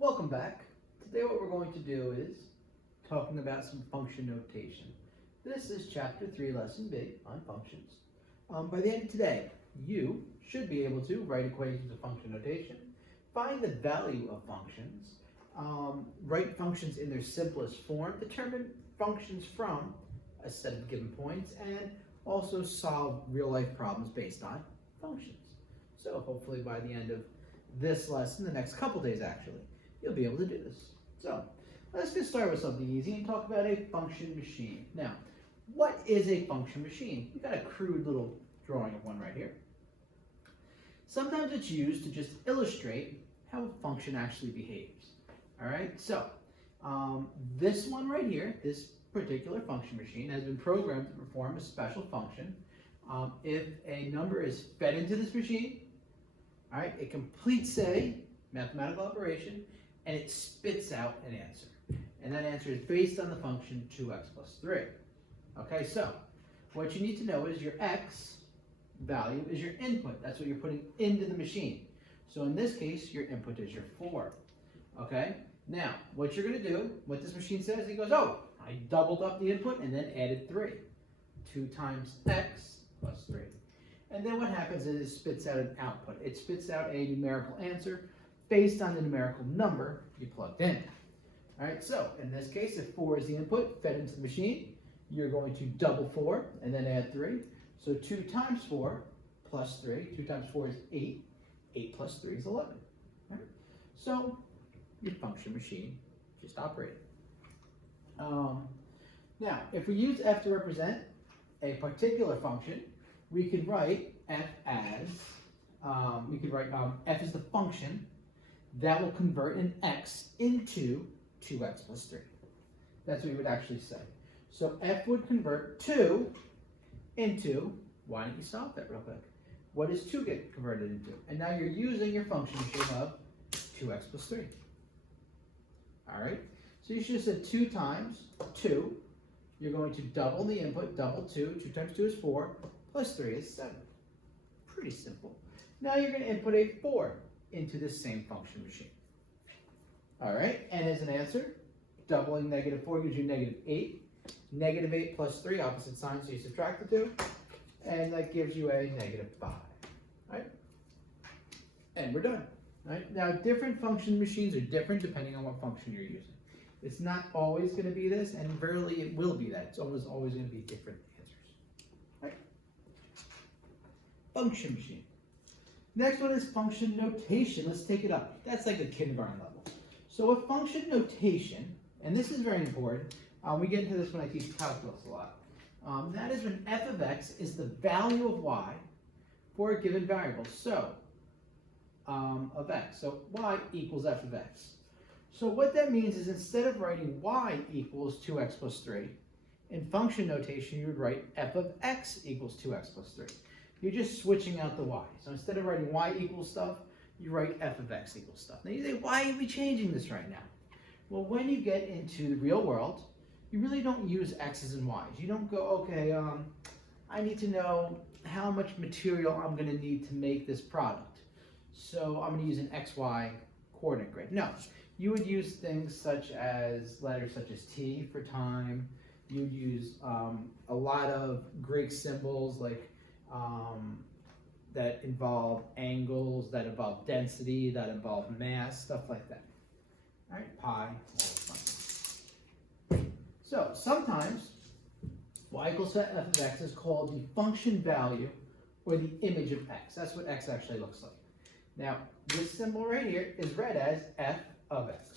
Welcome back. Today what we're going to do is talking about some function notation. This is Chapter 3, Lesson B on functions. By the end of today, you should be able to write equations of function notation, find the value of functions, write functions in their simplest form, determine functions from a set of given points, and also solve real-life problems based on functions. So hopefully by the end of this lesson, the next couple days actually, you'll be able to do this. So let's just start with something easy and talk about a function machine. Now, what is a function machine? We've got a crude little drawing of one right here. Sometimes it's used to just illustrate how a function actually behaves. All right, so this one right here, this particular function machine has been programmed to perform a special function. If a number is fed into this machine, all right, it completes a mathematical operation and it spits out an answer. And that answer is based on the function 2x plus 3. Okay, so what you need to know is your x value is your input. That's what you're putting into the machine. So in this case, your input is your 4. Okay, now what you're going to do, what this machine says, it goes, oh, I doubled up the input and then added 3. 2 times x plus 3. And then what happens is it spits out an output. It spits out a numerical answer based on the numerical number you plugged in. All right, so in this case, if 4 is the input fed into the machine, you're going to double 4 and then add 3. So 2 times 4 plus 3, 2 times 4 is 8. 8 plus 3 is 11. All right? So your function machine just operated. Now, if we use f to represent a particular function, we could write f as, f is the function that will convert an x into 2x plus 3. That's what we would actually say. So f would convert 2 into, why don't you stop that real quick? What does 2 get converted into? And now you're using your function machine of 2x plus 3. All right, so you should have said 2 times 2. You're going to double the input, double 2. 2 times 2 is 4, plus 3 is 7. Pretty simple. Now you're going to input a 4 into this same function machine. All right, and as an answer, doubling negative 4 gives you negative 8. Negative 8 plus 3, opposite sign, so you subtract the 2. And that gives you a negative 5. Right? And we're done. Right? Now, different function machines are different depending on what function you're using. It's not always going to be this, and rarely it will be that. It's always going to be different answers. Right? Function machine. Next one is function notation. Let's take it up. That's like a kindergarten level. So a function notation, and this is very important. We get into this when I teach calculus a lot. That is when f of x is the value of y for a given variable. So, of x. So y equals f of x. So what that means is instead of writing y equals 2x plus 3, in function notation you would write f of x equals 2x plus 3. You're just switching out the y. So instead of writing y equals stuff, you write f of x equals stuff. Now you say, why are we changing this right now? Well, when you get into the real world, you really don't use x's and y's. You don't go, okay, I need to know how much material I'm going to need to make this product. So I'm going to use an xy coordinate grid. No, you would use things such as letters such as t for time. You would use a lot of Greek symbols like that involve angles, that involve density, that involve mass, stuff like that. All right, pi, all fun. So sometimes y equals f of x is called the function value or the image of x. That's what x actually looks like. Now, this symbol right here is read as f of x.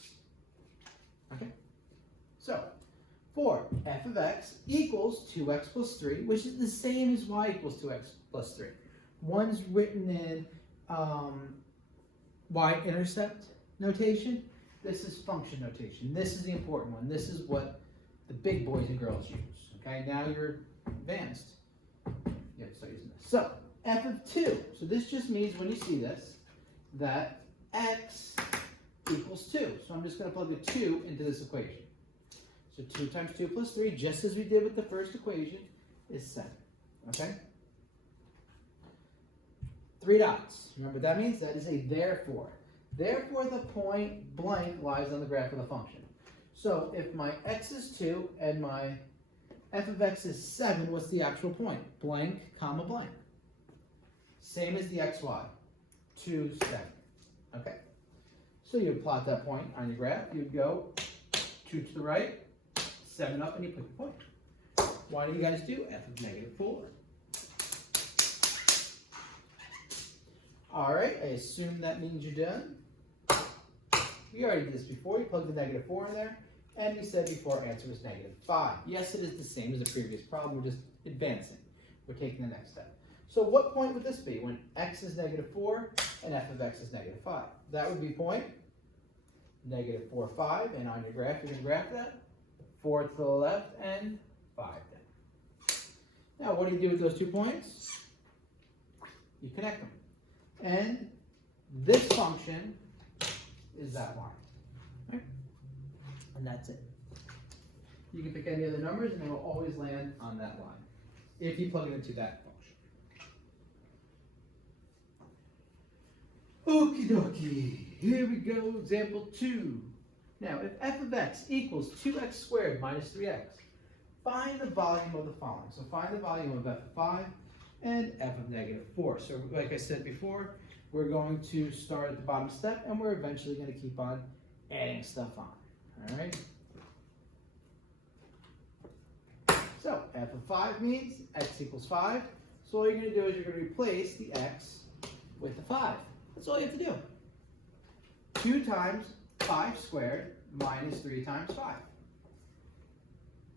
Okay? So, for f of x equals 2x plus 3, which is the same as y equals 2x plus 3. One's written in y-intercept notation. This is function notation. This is the important one. This is what the big boys and girls use. Okay, now you're advanced. You have to start using this. So, f of 2. So this just means when you see this, that x equals 2. So I'm just going to plug a 2 into this equation. So 2 times 2 plus 3, just as we did with the first equation, is 7. Okay? 3 dots. Remember what that means? That is a therefore. Therefore, the point blank lies on the graph of the function. So if my x is 2 and my f of x is 7, what's the actual point? Blank, comma, blank. Same as the xy, 2, 7. Okay? So you would plot that point on your graph. You'd go 2 to the right, 7 up, and you put the point. Why do you guys do f of negative 4? All right, I assume that means you're done. We already did this before. You plugged the negative 4 in there, and we said before our answer was negative 5. Yes, it is the same as the previous problem. We're just advancing. We're taking the next step. So what point would this be when x is negative 4 and f of x is negative 5? That would be point negative 4, 5. And on your graph, you're going to graph that. 4 to the left and 5 down. Now, what do you do with those 2 points? You connect them. And this function is that line. Right? And that's it. You can pick any other numbers and they will always land on that line if you plug it into that function. Okie dokie. Here we go. Example 2. Now, if f of x equals 2x squared minus 3x, find the volume of the following. So find the volume of f of 5 and f of negative 4. So like I said before, we're going to start at the bottom step and we're eventually going to keep on adding stuff on. All right? So f of 5 means x equals 5. So all you're going to do is you're going to replace the x with the 5. That's all you have to do. 2 times 5 squared minus 3 times 5.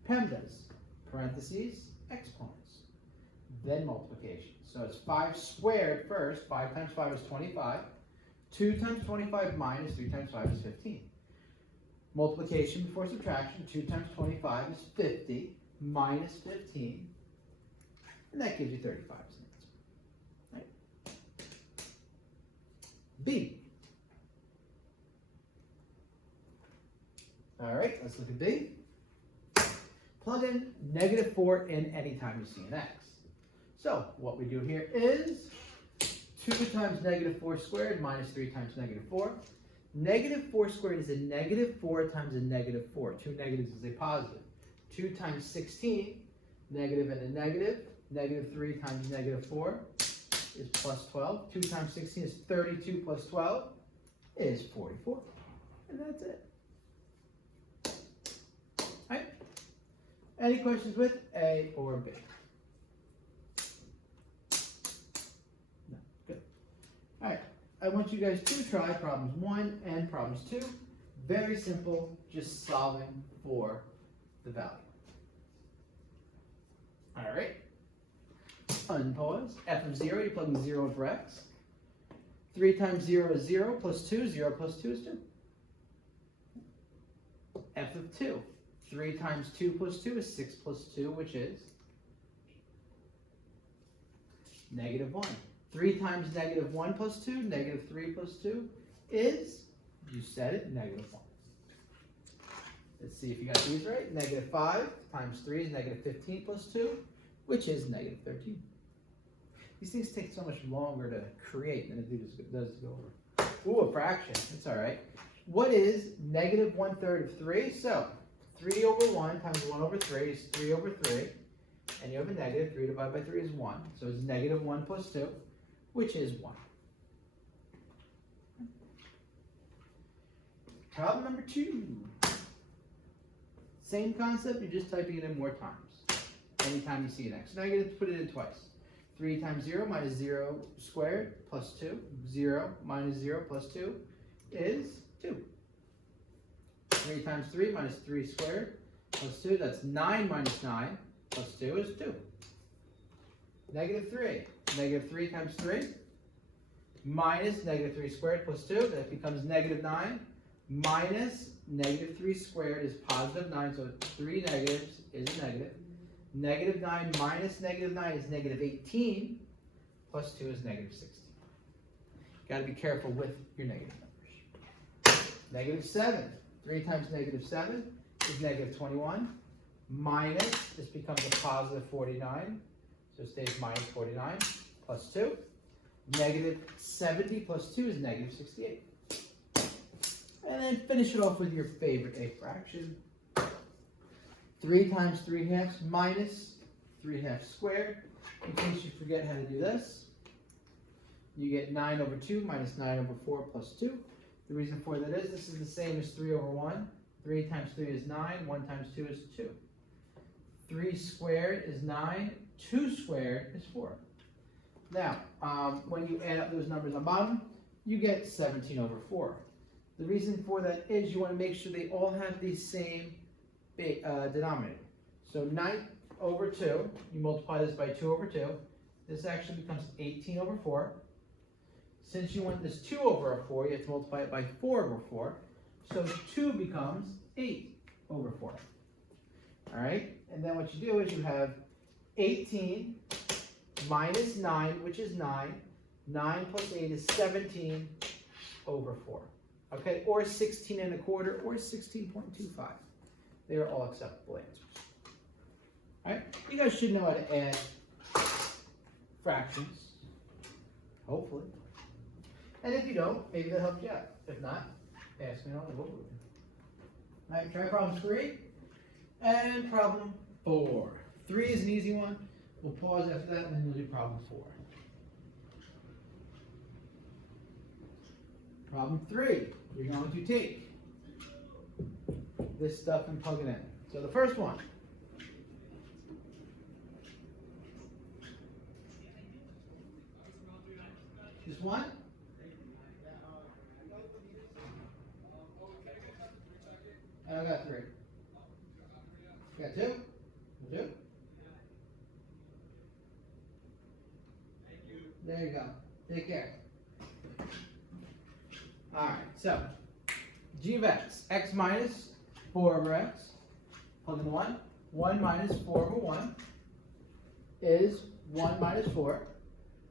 PEMDAS, parentheses, exponents. Then multiplication. So it's 5 squared first. 5 times 5 is 25. 2 times 25 minus 3 times 5 is 15. Multiplication before subtraction. 2 times 25 is 50 minus 15. And that gives you 35 as an answer. Right? B. All right, let's look at B. Plug in negative 4 in anytime you see an x. So what we do here is 2 times negative 4 squared minus 3 times negative 4. Negative 4 squared is a negative 4 times a negative 4. 2 negatives is a positive. 2 times 16, negative and a negative. Negative 3 times negative 4 is plus 12. 2 times 16 is 32 plus 12 is 44. And that's it. All right? Any questions with A or B? No. Good. All right. I want you guys to try problems 1 and problems 2. Very simple, just solving for the value. All right. Unpause. F of 0, you plug in 0 in for x. 3 times 0 is 0 plus 2. 0 plus 2 is 2. F of 2. 3 times 2 plus 2 is 6 plus 2, which is negative 1. 3 times negative 1 plus 2, negative 3 plus 2 is, you said it, negative 1. Let's see if you got these right. Negative 5 times 3 is negative 15 plus 2, which is negative 13. These things take so much longer to create than it does to go over. Ooh, a fraction. That's all right. What is negative 1/3 of 3? So 3 over 1 times 1 over 3 is 3 over 3. And you have a negative. 3 divided by 3 is 1. So it's negative 1 plus 2, which is 1. Problem number 2. Same concept, you're just typing it in more times. Anytime you see an x. Now you're going to put it in twice. 3 times 0 minus 0 squared plus 2. 0 minus 0 plus 2 is 2. 3 times 3 minus 3 squared plus 2. That's 9 minus 9 plus 2 is 2. Negative 3. Negative 3 times 3 minus negative 3 squared plus 2. That becomes negative 9 minus negative 3 squared is positive 9. So 3 negatives is a negative. Negative 9 minus negative 9 is negative 18. Plus 2 is negative 16. Got to be careful with your negative numbers. Negative 7. 3 times negative 7 is negative 21. Minus, this becomes a positive 49. So it stays minus 49 plus 2. Negative 70 plus 2 is negative 68. And then finish it off with your favorite a fraction. 3 times 3/2 minus 3/2 squared. In case you forget how to do this, you get 9 over 2 minus 9 over 4 plus 2. The reason for that is this is the same as 3 over 1. 3 times 3 is 9. 1 times 2 is 2. 3 squared is 9. 2 squared is 4. Now, when you add up those numbers on the bottom, you get 17 over 4. The reason for that is you want to make sure they all have the same denominator. So 9 over 2, you multiply this by 2 over 2. This actually becomes 18 over 4. Since you want this 2 over 4, you have to multiply it by 4 over 4. So 2 becomes 8 over 4. All right? And then what you do is you have 18 minus 9, which is 9. 9 plus 8 is 17 over 4. Okay? Or 16 1/4 or 16.25. They are all acceptable answers. All right? You guys should know how to add fractions. Hopefully. And if you don't, maybe that helps you out. If not, ask me and I'll know what we'll do. All right, try problem 3 and problem 4. 3 is an easy one. We'll pause after that and then we'll do problem 4. Problem 3, you're going to take this stuff and plug it in. So the first one. Just one? And I got 3. Got 2? 2? There you go. Take care. Alright, so g of x minus 4 over x, plug in the 1. 1 minus 4 over 1 is 1 minus 4.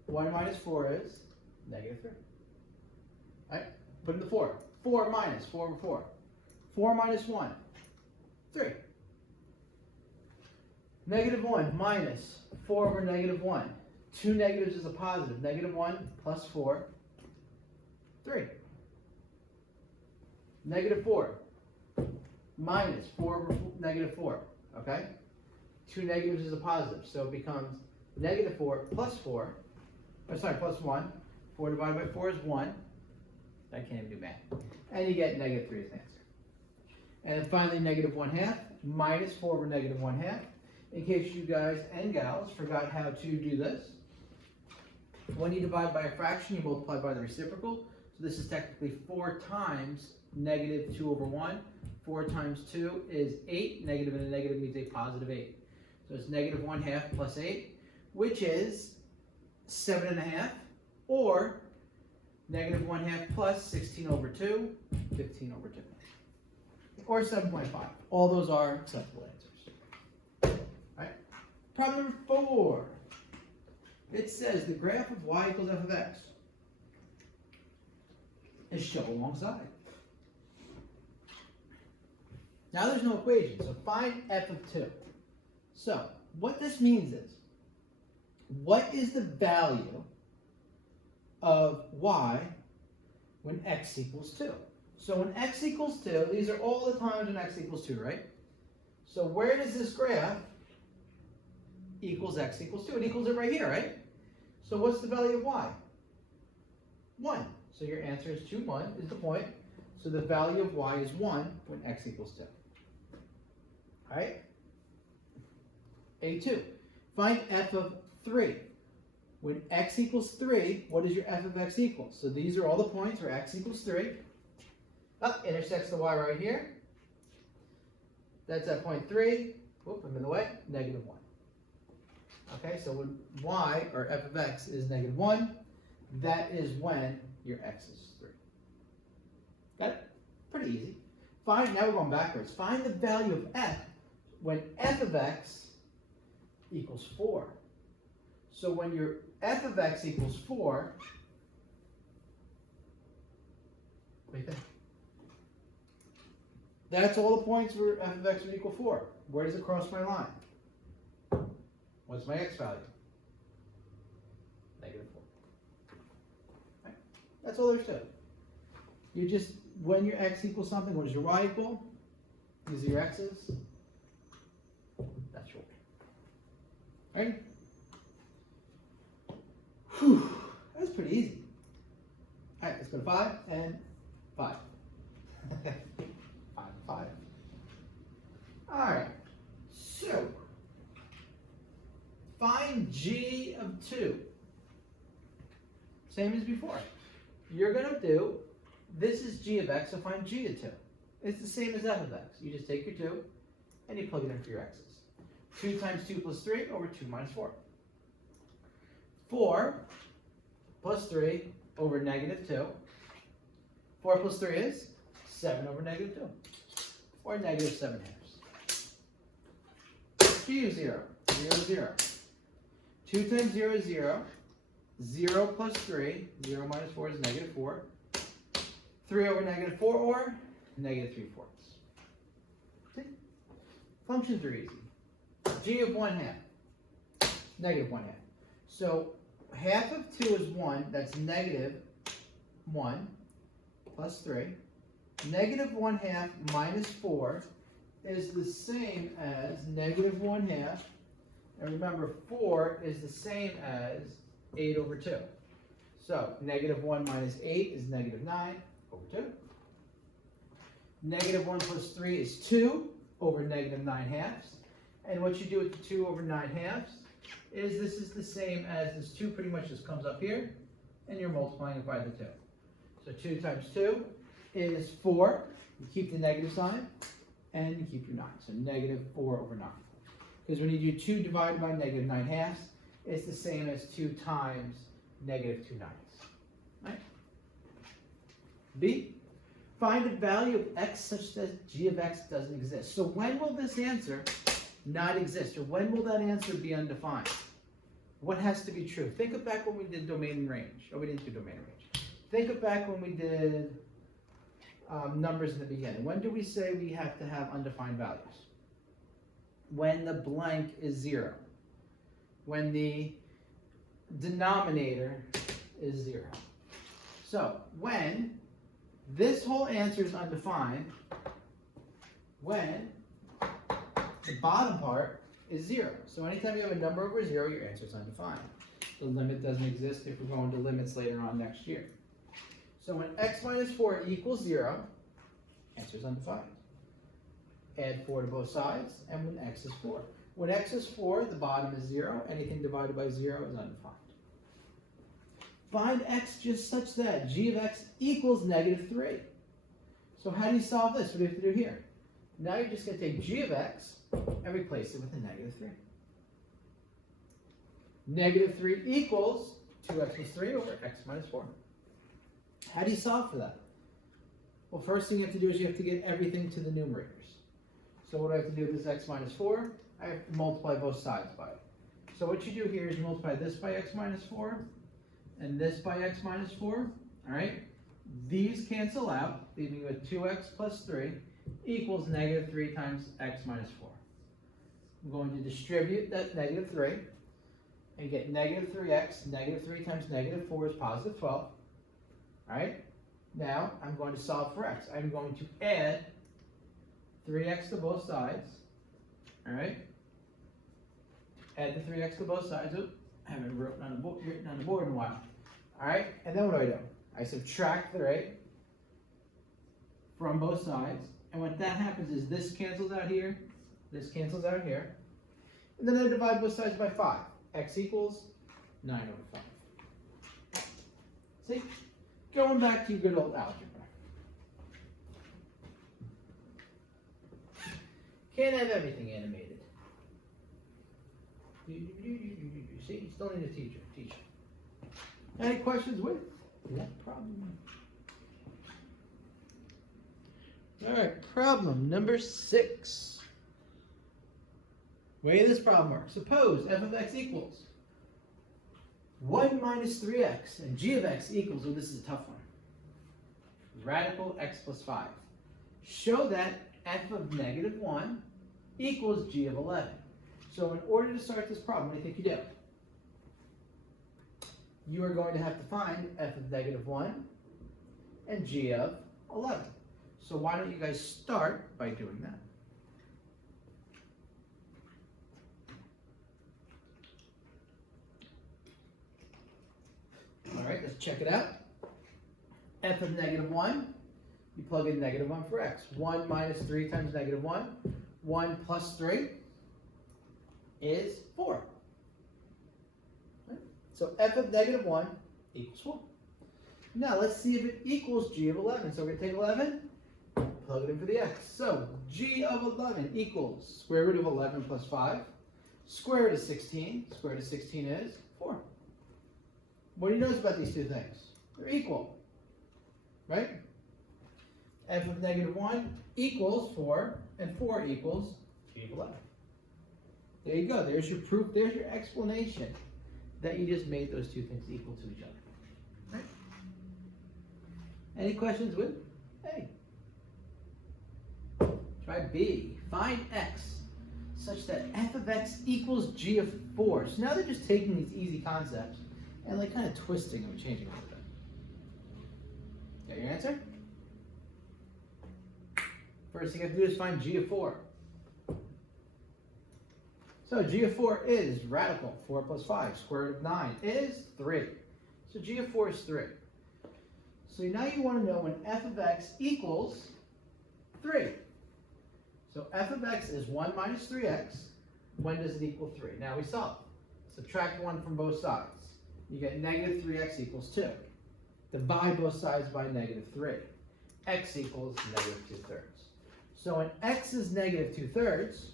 1 minus 4 is negative 3. Alright, put in the 4. 4 minus 4 over 4. 4 minus 1, 3. Negative 1 minus 4 over negative 1. 2 negatives is a positive. Negative 1 plus 4, 3. Negative 4 minus 4 over negative 4. Okay? 2 negatives is a positive. So it becomes negative 4 plus 4. Oh, sorry, plus 1. 4 divided by 4 is 1. I can't even do math. And you get negative 3 as an answer. And then finally, negative 1/2 minus 4 over negative 1/2. In case you guys and gals forgot how to do this, when you divide by a fraction, you multiply by the reciprocal. So this is technically 4 times negative 2 over 1. 4 times 2 is 8. Negative and a negative means a positive 8. So it's negative 1/2 plus 8, which is 7.5, or negative 1/2 plus 16 over 2, 15 over 2. Or 7.5. All those are acceptable answers. All right. Problem number 4. It says the graph of y equals f of x is shown alongside. Now there's no equation, so find f of 2. So what this means is, what is the value of y when x equals 2? So when x equals 2, these are all the times when x equals 2, right? So where does this graph equals x equals 2? It equals it right here, right? So what's the value of y? 1. So your answer is 2, 1 is the point. So the value of y is 1 when x equals 2. All right? A2. Find f of 3. When x equals 3, what is your f of x equal? So these are all the points where x equals 3. Up, intersects the y right here. That's at point 3. Whoop, I'm in the way. Negative 1. Okay, so when y, or f of x, is negative 1, that is when your x is 3. Got it? Pretty easy. Find, now we're going backwards. Find the value of f when f of x equals 4. So when your f of x equals 4, what do you think? That's all the points where f of x would equal 4. Where does it cross my line? What's my x value? Negative 4. Right? That's all there's to it. You just when your x equals something, what does your y equal? These are your x's. That's your y. Ready? Whew, that's pretty easy. All right, let's go to 5 and 5. 5, 5. All right, so find g of 2. Same as before. You're going to do, this is g of x, so find g of 2. It's the same as f of x. You just take your 2 and you plug it in for your x's. 2 times 2 plus 3 over 2 minus 4. 4 plus 3 over negative 2. 4 plus 3 is 7 over negative 2, or negative 7 halves. G of 0, 0, 0. 2 times 0 is 0. 0 plus 3, 0 minus 4 is negative 4. 3 over negative 4, or negative 3/4. See? Functions are easy. G of 1/2, negative 1/2. So half of 2 is 1, that's negative 1 plus 3. Negative 1/2 minus 4 is the same as negative 1/2. And remember, 4 is the same as 8 over 2. So negative 1 minus 8 is negative 9 over 2. Negative 1 plus 3 is 2 over negative 9 halves. And what you do with the 2 over 9 halves is this is the same as this 2 pretty much just comes up here, and you're multiplying it by the 2. So 2 times 2 is 4. You keep the negative sign, and you keep your 9. So negative 4 over 9. Because when you do 2 divided by negative 9 halves, it's the same as 2 times negative 2 ninths. Right? B, find a value of x such that g of x doesn't exist. So when will this answer not exist? Or when will that answer be undefined? What has to be true? Think of back when we did domain and range. Oh, we didn't do domain and range. Think of back when we did numbers in the beginning. When do we say we have to have undefined values? When the blank is 0. When the denominator is 0. So when this whole answer is undefined, when the bottom part is 0. So anytime you have a number over 0, your answer is undefined. The limit doesn't exist if we're going to limits later on next year. So when x minus 4 equals 0, answer is undefined. Add 4 to both sides, and when x is 4. When x is 4, the bottom is 0. Anything divided by 0 is undefined. Find x just such that g of x equals negative 3. So how do you solve this? What do you have to do here? Now you're just going to take g of x and replace it with a negative 3. Negative 3 equals 2x plus 3 over x minus 4. How do you solve for that? Well, first thing you have to do is you have to get everything to the numerators. So what I have to do with this x minus 4, I have to multiply both sides by it. So what you do here is you multiply this by x minus 4 and this by x minus 4. All right? These cancel out, leaving you with 2x plus 3 equals negative 3 times x minus 4. I'm going to distribute that negative 3 and get negative 3x. Negative 3 times negative 4 is positive 12. All right? Now I'm going to solve for x. I'm going to add 3x to both sides. All right? Add the 3x to both sides. Oops, I haven't written on the board in a while. All right? And then what do? I subtract 3 from both sides. And what that happens is this cancels out here. This cancels out here. And then I divide both sides by 5. X equals 9 over 5. See? Going back to your good old algebra. Can't have everything animated. See, you still need a teacher. Any questions with that problem? All right, problem number 6. Way this problem works. Suppose f of x equals 1 minus 3x and g of x equals, oh, this is a tough one, radical x plus 5. Show that f of negative 1 equals g of 11. So in order to start this problem, what do you think you do? You are going to have to find f of negative 1 and g of 11. So why don't you guys start by doing that? All right, let's check it out. F of negative 1, you plug in negative 1 for x. 1 minus 3 times negative 1. 1 plus 3 is 4. Right? So f of negative 1 equals 4. Now let's see if it equals g of 11. So we're going to take 11, plug it in for the x. So g of 11 equals square root of 11 plus 5. Square root of 16. Square root of 16 is 4. What do you notice about these two things? They're equal, right? F of negative 1 equals 4, and 4 equals g of 11. There you go. There's your proof. There's your explanation that you just made those two things equal to each other. Right? Any questions with A? Try B. Find x such that f of x equals g of 4. So now they're just taking these easy concepts and like kind of twisting them and changing them a bit. Got your answer? First thing you have to do is find g of 4. So g of 4 is radical. 4 plus 5. Square root of 9 is 3. So g of 4 is 3. So now you want to know when f of x equals 3. So f of x is 1 minus 3x. When does it equal 3? Now we solve. Subtract 1 from both sides. You get negative 3x equals 2. Divide both sides by negative 3. X equals negative 2/3. So when x is negative 2/3,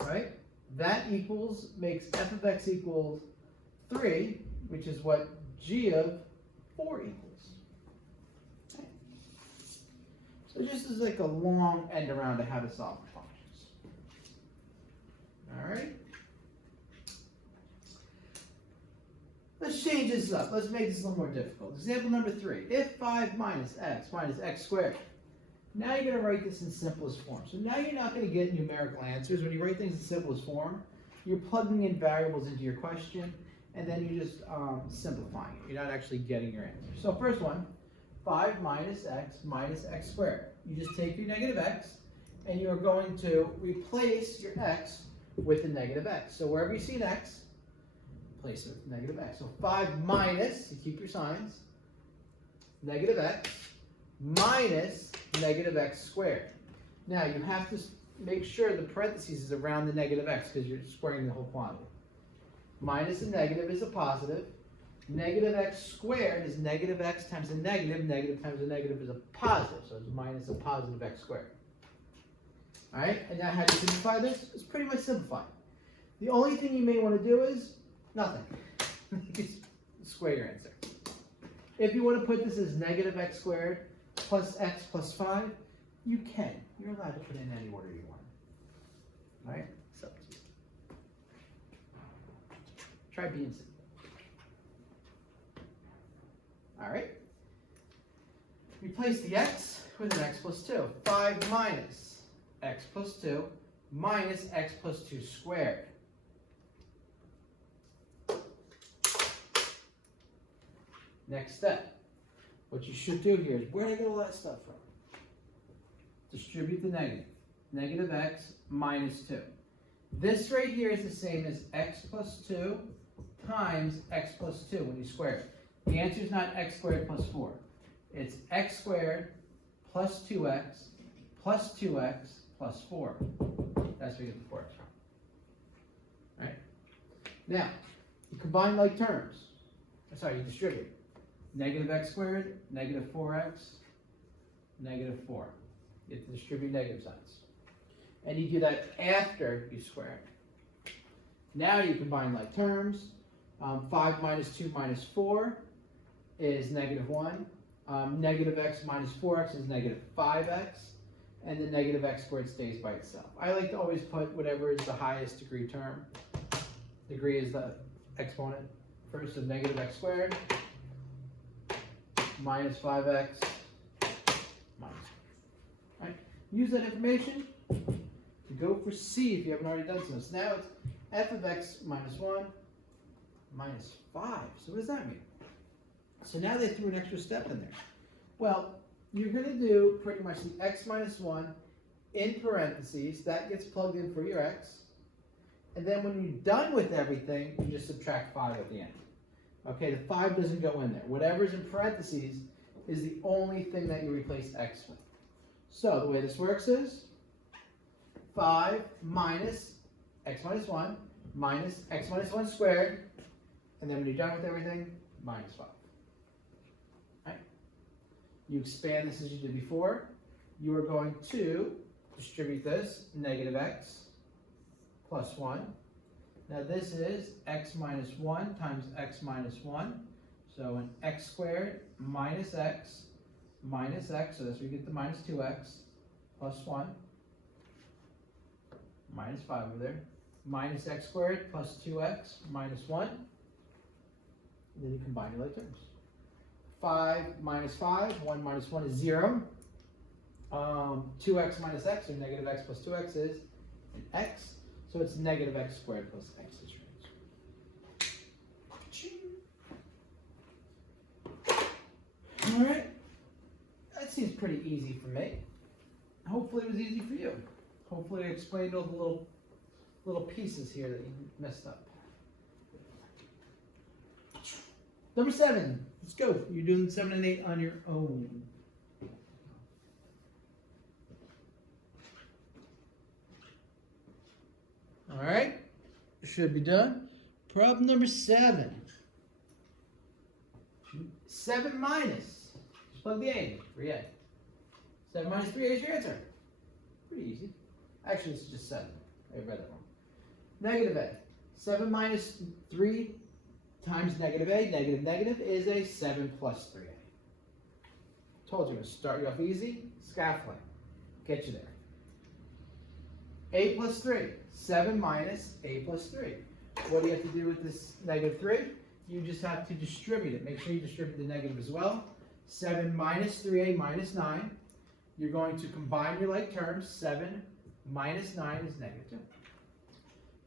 right, that makes f of x equals 3, which is what g of 4 equals. Okay. So just as like a long end around to how to solve for functions. All right. Let's change this up. Let's make this a little more difficult. Example number 3. If 5 minus x squared. Now you're going to write this in simplest form. So now you're not going to get numerical answers. When you write things in simplest form, you're plugging in variables into your question, and then you're just simplifying it. You're not actually getting your answer. So first one, 5 minus x squared. You just take your negative x, and you're going to replace your x with the negative x. So wherever you see an x, place it with negative x. So 5 minus, you keep your signs, negative x minus negative x squared. Now you have to make sure the parentheses is around the negative x because you're squaring the whole quantity. Minus a negative is a positive. Negative x squared is negative x times a negative. Negative times a negative is a positive. So it's minus a positive x squared. All right, and now how do you simplify this? It's pretty much simplified. The only thing you may want to do is nothing. Just square your answer. If you want to put this as negative x squared plus x plus 5, you can. You're allowed to put in any order you want. All right? So, try being simple. All right? Replace the x with an x plus 2. 5 minus x plus 2 minus x plus 2 squared. Next step. What you should do here is, where did I get all that stuff from? Distribute the negative. Negative x minus 2. This right here is the same as x plus 2 times x plus 2 when you square it. The answer is not x squared plus 4. It's x squared plus 2x plus 2x plus 4. That's where you get the 4x from. All right? Now, you combine like terms. Sorry, you distribute. Negative x squared, negative 4x, negative 4. You have to distribute negative signs. And you do that after you square it. Now you combine like terms. 5 minus 2 minus 4 is negative 1. Negative x minus 4x is negative 5x. And the negative x squared stays by itself. I like to always put whatever is the highest degree term. Degree is the exponent. First of negative x squared minus 5x minus. All right. Use that information to go for C if you haven't already done so. So now it's f of x minus 1 minus 5. So what does that mean? So now they threw an extra step in there. Well, you're going to do pretty much the x minus 1 in parentheses. That gets plugged in for your x. And then when you're done with everything, you just subtract 5 at the end. Okay, the 5 doesn't go in there. Whatever's in parentheses is the only thing that you replace x with. So the way this works is 5 minus x minus 1 minus x minus 1 squared. And then when you're done with everything, minus 5. Right? You expand this as you did before. You are going to distribute this, negative x plus 1. Now this is x minus 1 times x minus 1. So an x squared minus x, so that's where you get the minus 2x, plus 1, minus 5 over there, minus x squared plus 2x minus 1. And then you combine your like terms. 5 minus 5, 1 minus 1 is 0. 2x minus x, or negative x plus 2x is an x. So it's negative x squared plus x is your answer. All right. That seems pretty easy for me. Hopefully it was easy for you. Hopefully I explained all the little pieces here that you messed up. Number 7. Let's go. You're doing 7 and 8 on your own. All right. Should be done. Problem number 7. 7 minus. Just plug the A in. 3A. 7 minus 3A is your answer. Pretty easy. Actually, this is just 7. I read that wrong. Negative A. 7 minus 3 times negative A, negative, is a 7 plus 3A. Told you, I'm going to start you off easy. Scaffolding. Get you there. A plus 3. 7 minus A plus 3. What do you have to do with this negative 3? You just have to distribute it. Make sure you distribute the negative as well. 7 minus 3A minus 9. You're going to combine your like terms. 7 minus 9 is negative 2.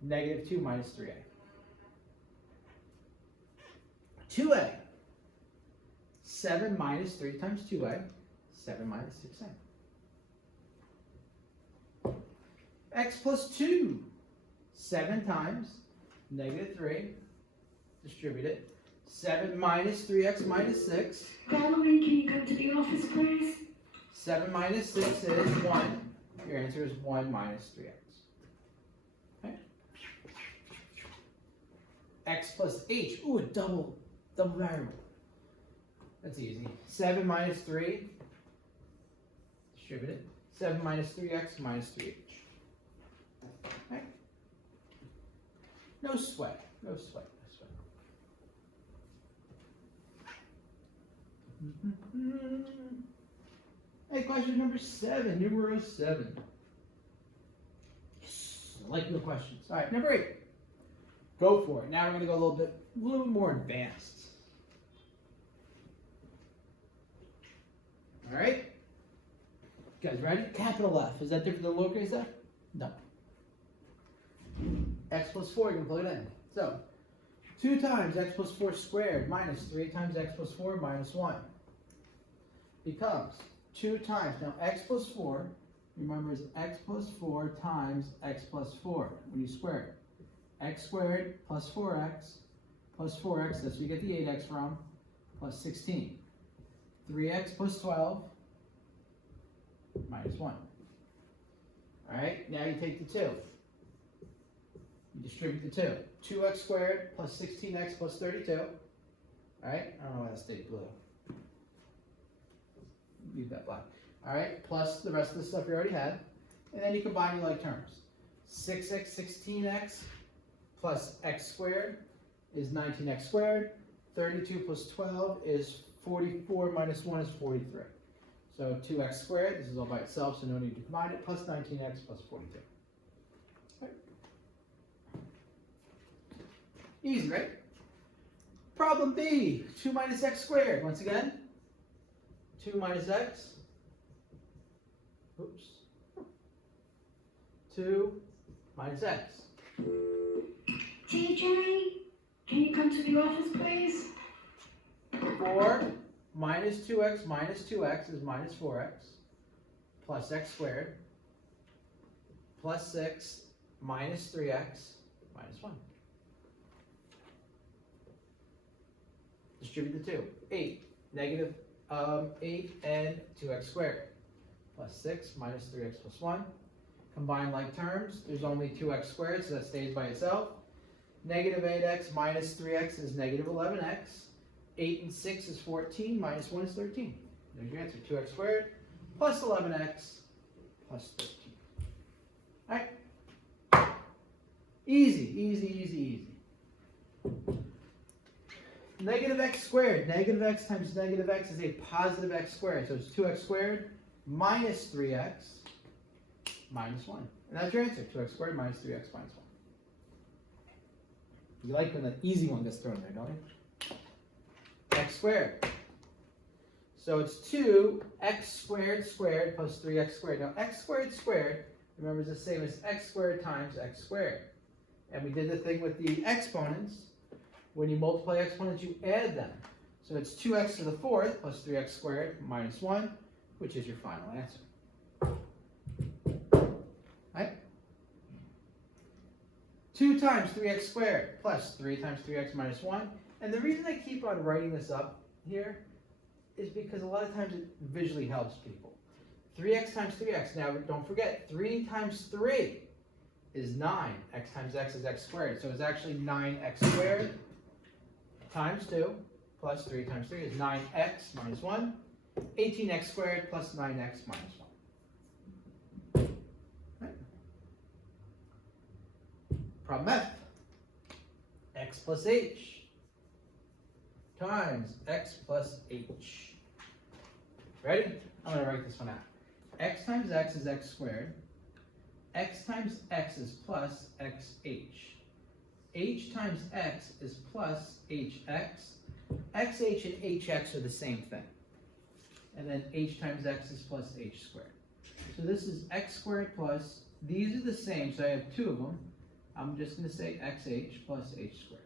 Negative 2 minus 3A. 2A. 7 minus 3 times 2A. 7 minus 6A. X plus 2. 7 times negative 3. Distribute it. 7 minus 3x minus 6. Valerie, can you come to the office, please? 7 minus 6 is 1. Your answer is 1 minus 3x. Okay. X plus h. Ooh, a double variable. That's easy. 7 minus 3. Distribute it. 7 minus 3x minus 3h. Okay. No sweat. No sweat. Hey, question number 7, numero 7. Yes, I like your questions. All right, number 8. Go for it. Now we're going to go a little bit more advanced. All right, you guys ready? Capital F. Is that different than lowercase f? No. X plus 4. You can plug it in. So 2 times x plus 4 squared minus 3 times x plus 4 minus 1 becomes 2 times, now x plus 4, remember, is x plus 4 times x plus 4 when you square it. X squared plus 4x, that's where you get the 8x from, plus 16. 3x plus 12 minus 1. Alright, now you take the 2. You distribute the 2. 2x squared plus 16x plus 32. Alright, I don't know why that stayed blue. Leave that black. Alright, plus the rest of the stuff you already had. And then you combine your like terms. 6x, 16x plus x squared is 19x squared. 32 plus 12 is 44 minus 1 is 43. So 2x squared, this is all by itself, so no need to combine it, plus 19x plus 42. Okay. Easy, right? Problem B, 2 minus x squared. Once again, 2 minus x. Oops. 2 minus x. TJ, can you come to the office, please? 4 minus 2x is minus 4x, plus x squared, plus 6 minus 3x minus 1. Distribute the 2. 8. Negative 8 and 2x squared. Plus 6 minus 3x plus 1. Combine like terms. There's only 2x squared, so that stays by itself. Negative 8x minus 3x is negative 11x. 8 and 6 is 14. Minus 1 is 13. There's your answer. 2x squared plus 11x plus 13. All right. Easy, easy, easy, easy. Negative x squared. Negative x times negative x is a positive x squared. So it's 2x squared minus 3x minus 1. And that's your answer. 2x squared minus 3x minus 1. You like when the easy one gets thrown there, don't you? X squared. So it's 2x squared squared plus 3x squared. Now x squared squared, remember, is the same as x squared times x squared. And we did the thing with the exponents. When you multiply exponents, you add them. So it's 2x to the 4th plus 3x squared minus 1, which is your final answer. Right? 2 times 3x squared plus 3 times 3x minus 1. And the reason I keep on writing this up here is because a lot of times it visually helps people. 3x times 3x. Now, don't forget, 3 times 3 is 9. X times x is x squared. So it's actually 9x squared times 2 plus 3 times 3 is 9x minus 1. 18x squared plus 9x minus 1. Right. Problem F. X plus h times x plus h. Ready? I'm going to write this one out. X times x is x squared. X times x is plus xh. H times x is plus hx. Xh and hx are the same thing. And then h times x is plus h squared. So this is x squared plus, these are the same, so I have 2 of them. I'm just going to say xh plus h squared.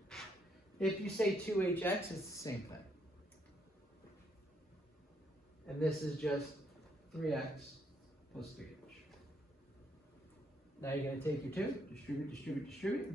If you say 2hx, it's the same thing. And this is just 3x plus 3h. Now you're going to take your 2, distribute, distribute, distribute.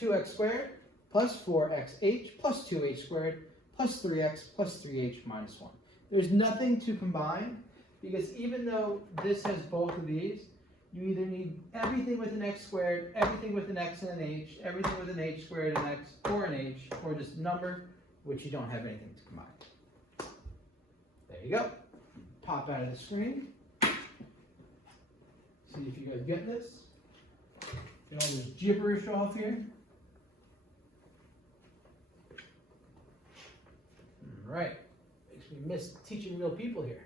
2x squared plus 4xh plus 2h squared plus 3x plus 3h minus 1. There's nothing to combine because even though this has both of these, you either need everything with an x squared, everything with an x and an h, everything with an h squared, an x, or an h, or just number, which you don't have anything to combine. There you go. Pop out of the screen. See if you guys get this. Get all this gibberish off here. All right. Makes me miss teaching real people here.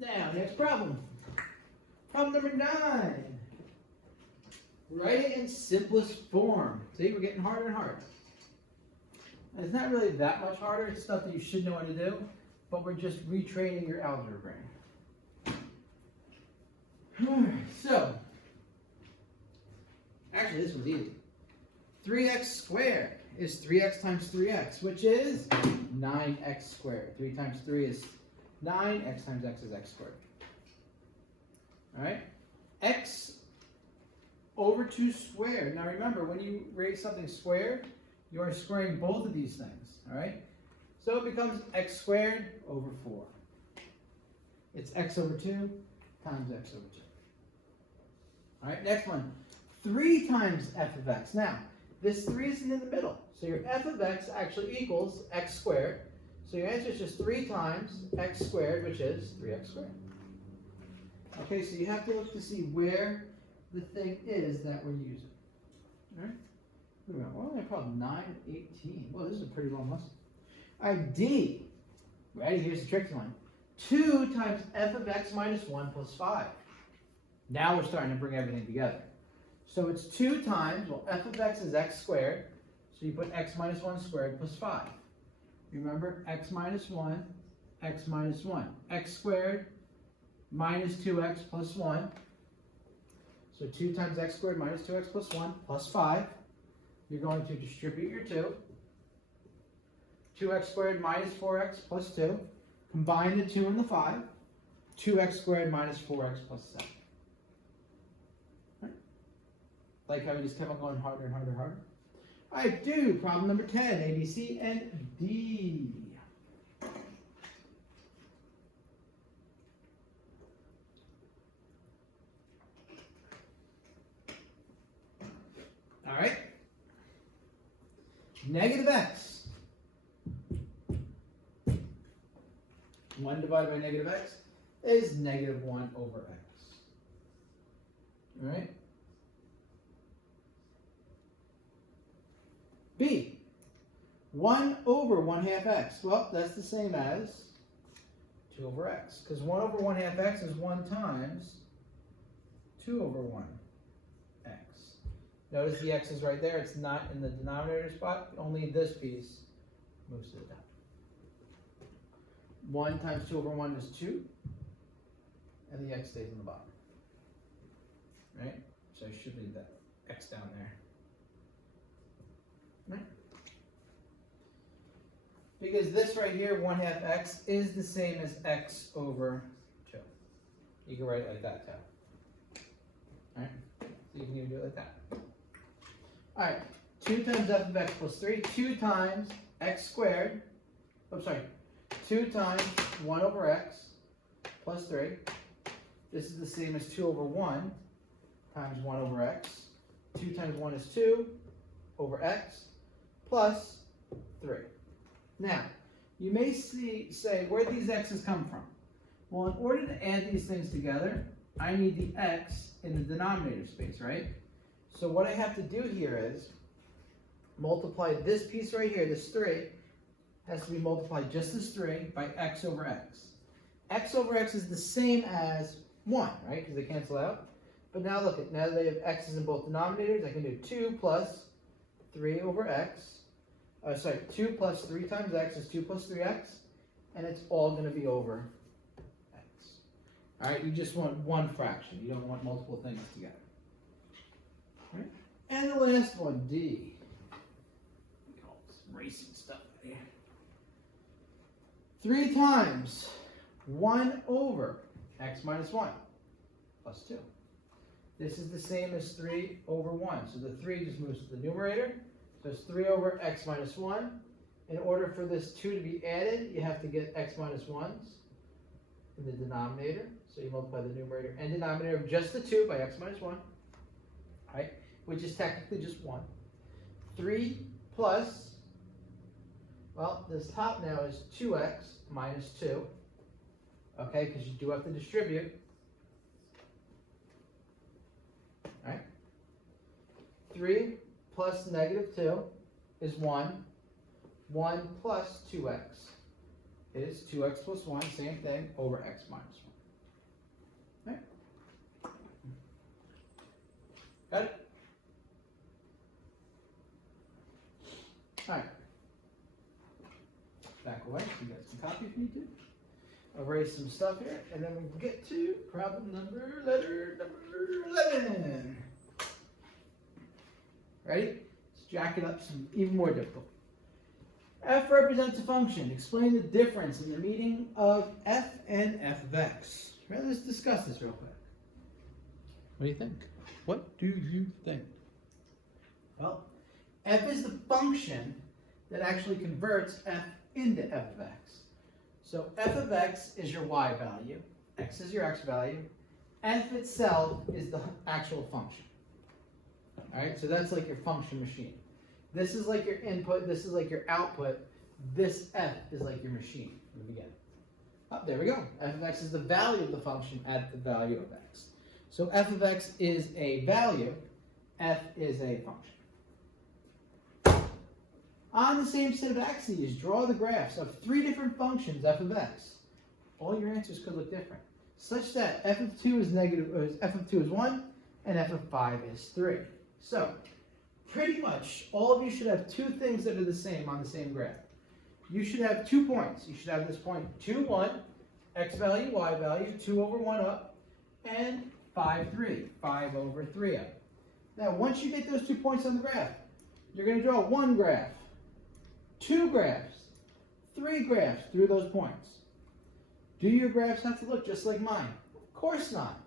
Now, next problem. Problem number 9. Write it in simplest form. See, we're getting harder and harder. And it's not really that much harder. It's stuff that you should know how to do, but we're just retraining your algebra brain. So, actually, this one's easy. 3x squared is 3x times 3x, which is 9x squared. 3 times 3 is 9. X times x is x squared. All right? X over 2 squared. Now remember, when you raise something squared, you are squaring both of these things. All right? So it becomes x squared over 4. It's x over 2 times x over 2. All right, next one. 3 times f of x. Now, this 3 isn't in the middle. So your f of x actually equals x squared. So your answer is just 3 times x squared, which is 3x squared. Okay, so you have to look to see where the thing is that we're using. All right? What was my problem? 9 and 18. Well, this is a pretty long lesson. All right, D. Ready? Here's the tricky one. 2 times f of x minus 1 plus 5. Now we're starting to bring everything together. So it's 2 times, well, f of x is x squared. So you put x minus 1 squared plus 5. Remember, x minus 1, x minus 1. X squared minus 2x plus 1. So 2 times x squared minus 2x plus 1 plus 5. You're going to distribute your 2. 2x squared minus 4x plus 2. Combine the 2 and the 5. 2x squared minus 4x plus 7. Right? Like how we just kept on going harder and harder and harder. All right, do problem number 10, A, B, C, and D. All right. Negative x. 1 divided by negative x is negative 1 over x. All right. B. 1 over 1/2 x. Well, that's the same as 2 over x. Because 1 over 1/2 x is 1 times 2 over 1 x. Notice the x is right there. It's not in the denominator spot. Only this piece moves to the top. 1 times 2 over 1 is 2. And the x stays in the bottom. Right? So I should leave that x down there. Right? Because this right here, 1/2 x, is the same as x over 2. You can write it like that too. Alright? So you can even do it like that. Alright, 2 times f of x plus 3, 2 times x squared, 2 times 1 over x plus 3. This is the same as 2 over 1 times 1 over x. 2 times 1 is 2 over x plus 3. Now, you may say, where do these x's come from? Well, in order to add these things together, I need the x in the denominator space, right? So what I have to do here is multiply this piece right here, this 3, has to be multiplied just as 3 by x over x. X over x is the same as 1, right? Because they cancel out. But now look, now that they have x's in both denominators, I can do 2 plus 3 over x. 2 plus 3 times x is 2 plus 3x. And it's all going to be over x. All right, you just want one fraction. You don't want multiple things together. All right? And the last one, D. Look at all this racing stuff out here. 3 times 1 over x minus 1 plus 2. This is the same as 3 over 1. So the 3 just moves to the numerator. So it's 3 over x minus 1. In order for this 2 to be added, you have to get x minus 1s in the denominator. So you multiply the numerator and denominator of just the 2 by x minus 1, right? Which is technically just 1. 3 plus, well, this top now is 2x minus 2. Okay, because you do have to distribute. Right? 3 plus negative 2 is 1. 1 plus 2x is 2x plus 1, same thing, over x minus 1. Right? Got it? Alright. Back away, so you guys can copy if you need to. Erase some stuff here, and then we'll get to problem number 11. Ready? Let's jack it up some even more difficult. F represents a function. Explain the difference in the meaning of f and f of x. Right, let's discuss this real quick. What do you think? What do you think? Well, f is the function that actually converts f into f of x. So f of x is your y value, x is your x value, f itself is the actual function. All right, so that's like your function machine. This is like your input, this is like your output, this f is like your machine in the beginning. Oh, there we go. F of x is the value of the function at the value of x. So f of x is a value, f is a function. On the same set of axes, draw the graphs of 3 different functions f of x. All your answers could look different, such that f of 2 is f of 2 is 1, and f of 5 is 3. So, pretty much, all of you should have 2 things that are the same on the same graph. You should have 2 points. You should have this point 2, 1, x value, y value, 2 over 1 up, and 5, 3, 5 over 3 up. Now, once you get those 2 points on the graph, you're going to draw 1 graph, 2 graphs, 3 graphs through those points. Do your graphs have to look just like mine? Of course not.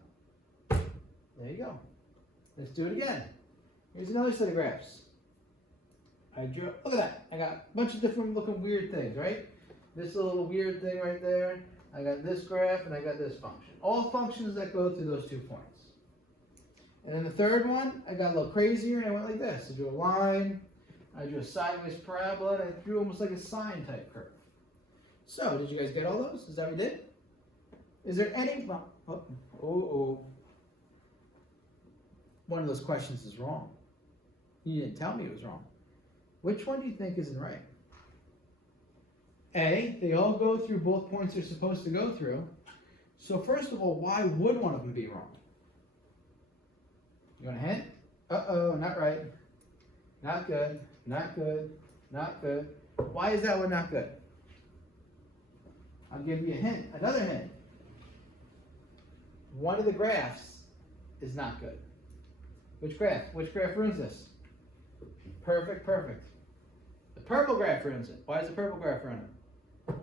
There you go. Let's do it again. Here's another set of graphs. I drew, look at that. I got a bunch of different looking weird things, right? This little weird thing right there. I got this graph and I got this function. All functions that go through those 2 points. And then the third one, I got a little crazier and I went like this. I drew a line, I drew a sideways parabola, and I drew almost like a sine type curve. So, did you guys get all those? Is that what we did? Is there any, one of those questions is wrong. You didn't tell me it was wrong. Which one do you think isn't right? A, they all go through both points they're supposed to go through. So first of all, why would one of them be wrong? You want a hint? Uh-oh, not right. Not good, not good, not good. Why is that one not good? I'll give you a hint, another hint. One of the graphs is not good. Which graph? Which graph ruins this? Perfect, perfect. The purple graph ruins it. Why is the purple graph ruin it?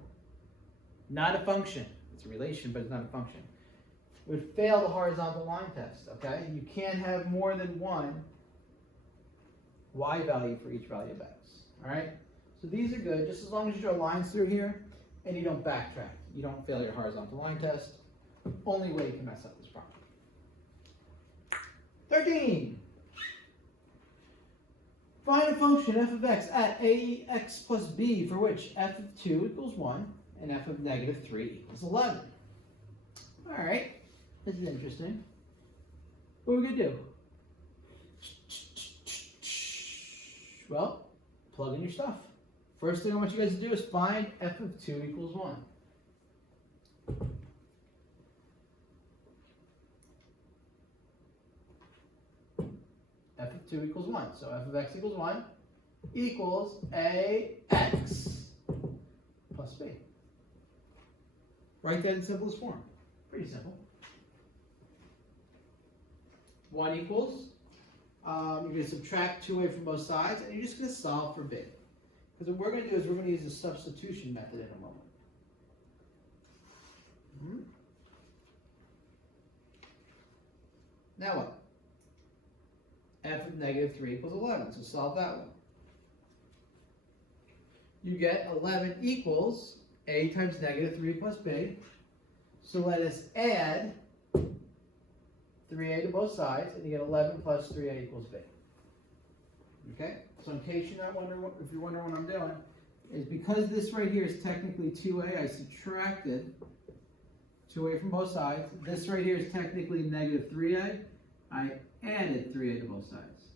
Not a function. It's a relation, but it's not a function. It would fail the horizontal line test, okay? You can't have more than one y value for each value of x, all right? So these are good, just as long as you draw lines through here and you don't backtrack. You don't fail your horizontal line test. Only way you can mess up this problem. 13. Find a function f of x at ax plus b for which f of 2 equals 1 and f of negative 3 equals 11. All right, this is interesting. What are we going to do? Well, plug in your stuff. First thing I want you guys to do is find f of 2 equals 1. F of 2 equals 1. So f of x equals 1 equals ax plus b. Write that in simplest form. Pretty simple. 1 equals, you're going to subtract 2 away from both sides, and you're just going to solve for b. Because what we're going to do is we're going to use the substitution method in a moment. Now what? F of negative 3 equals 11, so solve that one. You get 11 equals a times negative 3 plus b. So let us add 3a to both sides, and you get 11 plus 3a equals b. Okay? So in case you're not wondering, if you're wondering what I'm doing, is because this right here is technically 2a, I subtracted 2a from both sides. This right here is technically negative 3a. I added 3a to both sides.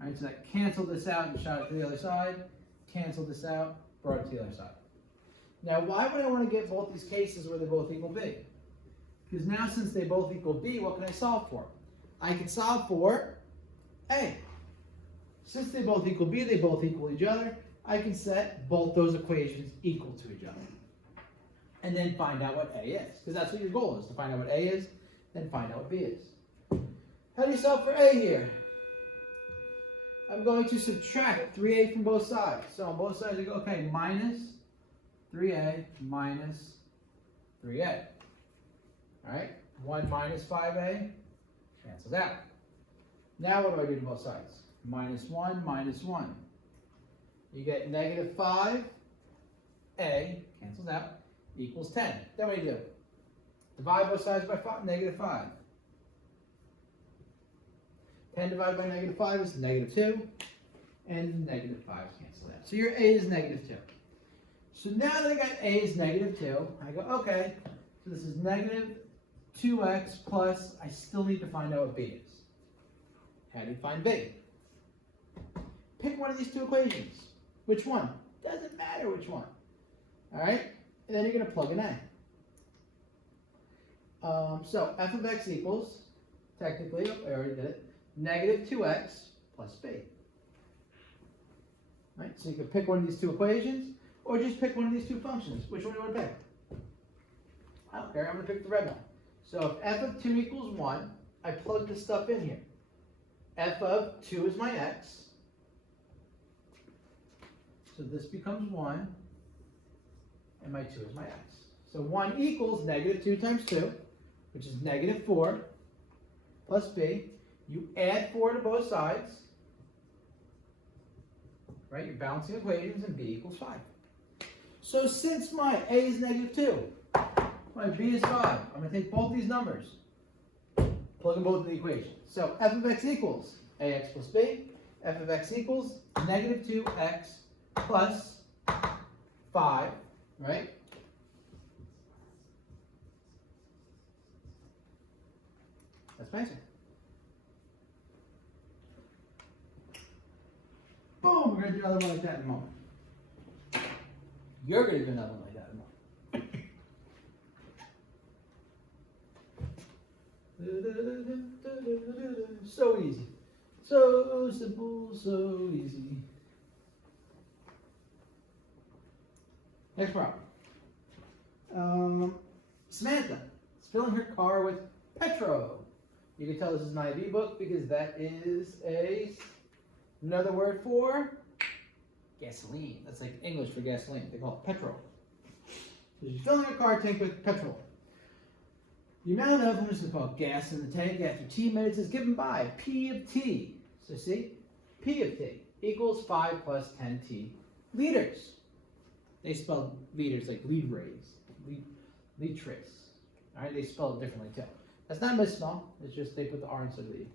All right, so that canceled this out and shot it to the other side. Canceled this out, brought it to the other side. Now, why would I want to get both these cases where they both equal b? Because now since they both equal b, what can I solve for? I can solve for a. Since they both equal b, they both equal each other, I can set both those equations equal to each other. And then find out what a is. Because that's what your goal is, to find out what a is, then find out what b is. How do you solve for a here? I'm going to subtract 3a from both sides. So on both sides, I go, okay, minus 3a minus 3a. All right, 1 minus 5a cancels out. Now what do I do to both sides? Minus 1 minus 1. You get negative 5a, cancels out, equals 10. Then what do you do? Divide both sides by negative 5. 10 divided by negative 5 is negative 2, and negative 5 cancel out. So your a is negative 2. So now that I got a is negative 2, I go, okay, so this is negative 2x plus, I still need to find out what b is. How do you find b? Pick one of these two equations. Which one? Doesn't matter which one. All right, and then you're going to plug in a. So f of x equals, technically, I already did it, negative 2x plus b. Right, so you can pick one of these two equations, or just pick one of these two functions. Which one do you want to pick? I don't care, I'm going to pick the red one. So if f of 2 equals 1, I plug this stuff in here. F of 2 is my x. So this becomes 1, and my 2 is my x. So 1 equals negative 2 times 2, which is negative 4, plus b. You add 4 to both sides, right? You're balancing equations, and b equals 5. So since my a is negative 2, my b is 5, I'm going to take both these numbers, plug them both in the equation. So f of x equals ax plus b. F of x equals negative 2x plus 5, right? That's my answer. Boom! We're going to do another one like that in a moment. You're going to do another one like that in a moment. So easy. So simple, so easy. Next problem. Samantha is filling her car with petrol. You can tell this is an IV book because that is another word for gasoline. That's like English for gasoline. They call it petrol. So she's filling her car tank with petrol. The amount of, I'm just going to call it gas in the tank after t minutes is given by P of t. So see, P of t equals 5 plus 10t liters. They spell liters like lead rays, lead trace. All right, they spell it differently too. That's not a misspell. It's just they put the R instead of the E.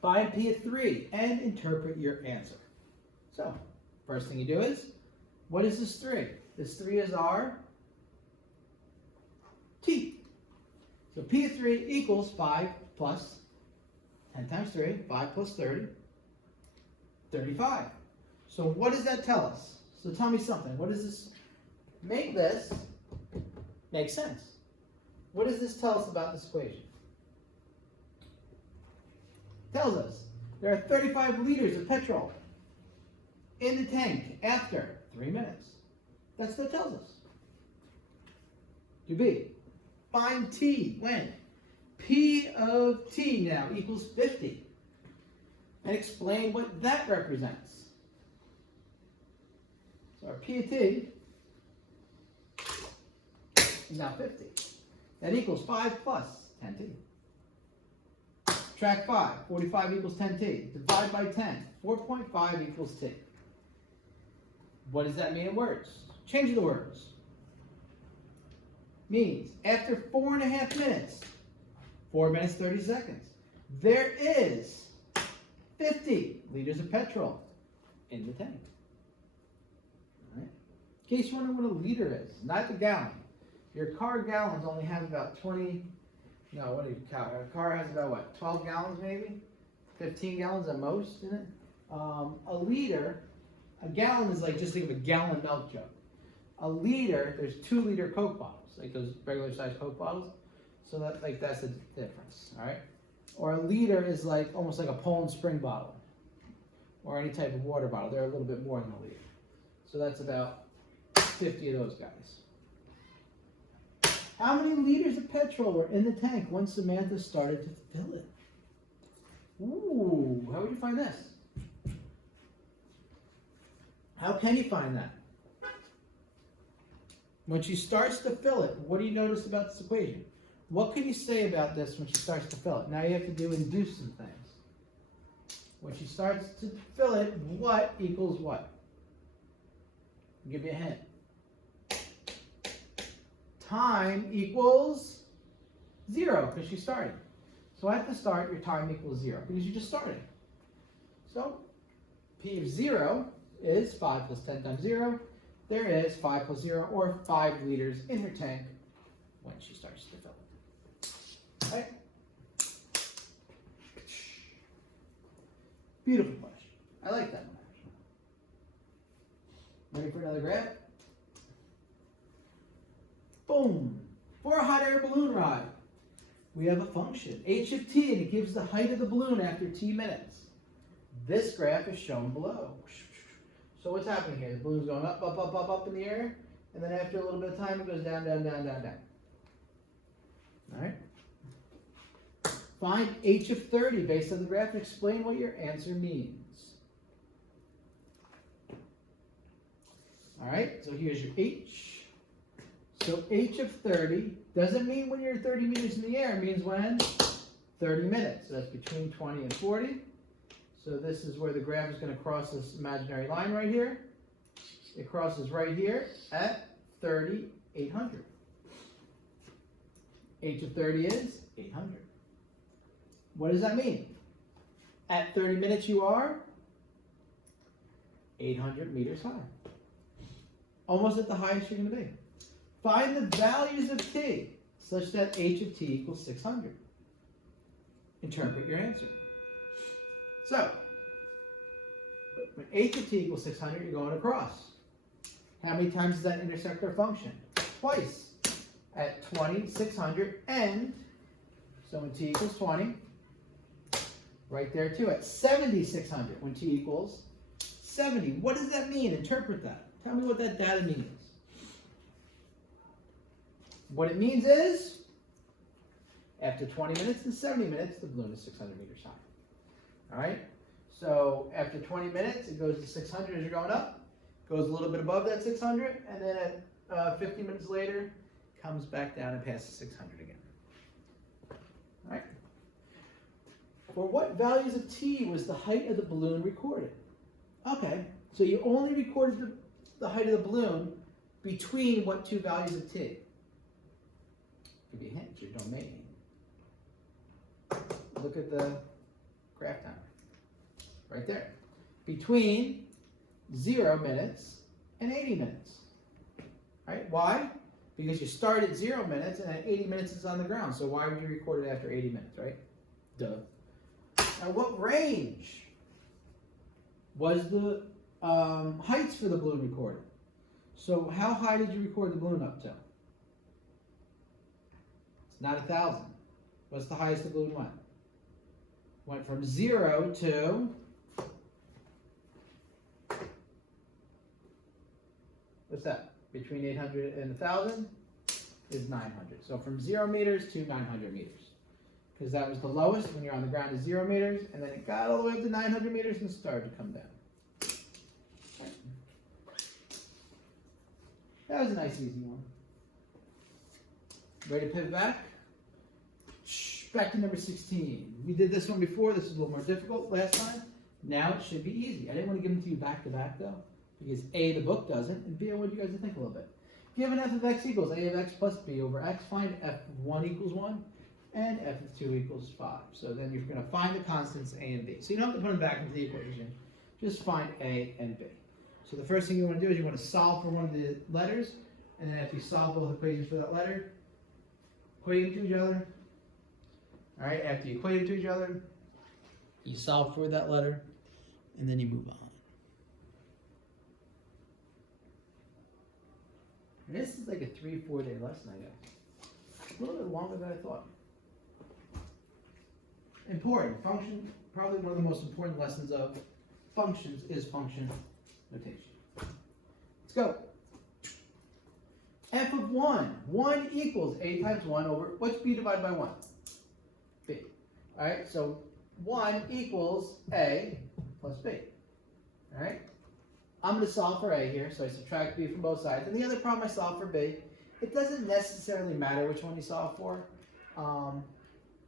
Find P of 3 and interpret your answer. So, first thing you do is, what is this 3? This 3 is our T. So P of 3 equals 5 plus 10 times 3, 5 plus 30, 35. So what does that tell us? So tell me something. What does this make sense? What does this tell us about this equation? It tells us there are 35 liters of petrol in the tank after 3 minutes. That's what it tells us. Do B. Find T when P of T now equals 50. And explain what that represents. So our P of T is now 50. That equals 5 plus 10t. Subtract 5. 45 equals 10t. Divide by 10. 4.5 equals t. What does that mean in words? Change the words. Means after 4.5 minutes, 4 minutes 30 seconds, there is 50 liters of petrol in the tank. All right. In case you wonder what a liter is, not the gallon. Your car gallons only have about 20, no, what do you count? A car has about what, 12 gallons maybe? 15 gallons at most in it. A liter, a gallon is like, just think of a gallon milk jug. A liter, there's 2-liter Coke bottles, like those regular sized Coke bottles. So that, like, that's the difference, all right? Or a liter is like, almost like a Poland Spring bottle, or any type of water bottle. They're a little bit more than a liter. So that's about 50 of those guys. How many liters of petrol were in the tank when Samantha started to fill it? Ooh, how would you find this? How can you find that? When she starts to fill it, what do you notice about this equation? What can you say about this when she starts to fill it? Now you have to induce some things. When she starts to fill it, what equals what? I'll give you a hint. Time equals 0 because she's starting. So at the start, your time equals 0 because you just started. So P of 0 is 5 plus 10 times 0. There is 5 plus 0, or 5 liters in her tank when she starts to fill it. All right? Beautiful question. I like that one, actually. Ready for another graph? Boom. For a hot air balloon ride, we have a function, h of t, and it gives the height of the balloon after t minutes. This graph is shown below. So what's happening here? The balloon's going up, up, up, up, up in the air, and then after a little bit of time, it goes down, down, down, down, down. All right? Find h of 30 based on the graph and explain what your answer means. All right, so here's your h. So h of 30 doesn't mean when you're 30 meters in the air, it means when 30 minutes. So that's between 20 and 40. So this is where the graph is going to cross this imaginary line right here. It crosses right here at 3,800. H of 30 is 800. What does that mean? At 30 minutes you are 800 meters high. Almost at the highest you're going to be. Find the values of t such that h of t equals 600. Interpret your answer. So, when h of t equals 600, you're going across. How many times does that intersect our function? Twice. At 20, 600, and, so when t equals 20, right there too, at 70, 600, when t equals 70. What does that mean? Interpret that. Tell me what that data means. What it means is, after 20 minutes and 70 minutes, the balloon is 600 meters high. All right? So after 20 minutes, it goes to 600 as you're going up, goes a little bit above that 600, and then at 50 minutes later, comes back down and passes 600 again. All right? For what values of t was the height of the balloon recorded? Okay, so you only recorded the height of the balloon between what two values of t? Give you a hint, your domain. Look at the graph timer. Right there. Between 0 minutes and 80 minutes. Right? Why? Because you start at 0 minutes and at 80 minutes it's on the ground. So why would you record it after 80 minutes, right? Duh. Now what range was the heights for the balloon recorded? So how high did you record the balloon up to? It's not 1,000. What's the highest the balloon went? Went from 0 to what's that? Between 800 and 1,000 is 900. So from 0 meters to 900 meters. Because that was the lowest when you're on the ground is 0 meters, and then it got all the way up to 900 meters and started to come down. Right. That was a nice easy one. Ready to pivot back? Back to number 16. We did this one before. This is a little more difficult last time. Now it should be easy. I didn't want to give them to you back to back though, because A, the book doesn't, and B, I want you guys to think a little bit. Given f of x equals a of x plus b over x, find f of 1 equals 1 and f of 2 equals 5. So then you're going to find the constants a and b. So you don't have to put them back into the equation. Just find a and b. So the first thing you want to do is you want to solve for one of the letters, and then after you solve both equations for that letter, equate them to each other. All right, after you equate them to each other, you solve for that letter, and then you move on. And this is like a 3-4 day lesson, I guess. A little bit longer than I thought. Important. Function, probably one of the most important lessons of functions is function notation. Let's go. F of 1. 1 equals a times 1 over, what's b divided by 1? B. All right, so 1 equals a plus b. All right, I'm going to solve for a here, so I subtract b from both sides. And the other problem I solve for b, it doesn't necessarily matter which one you solve for.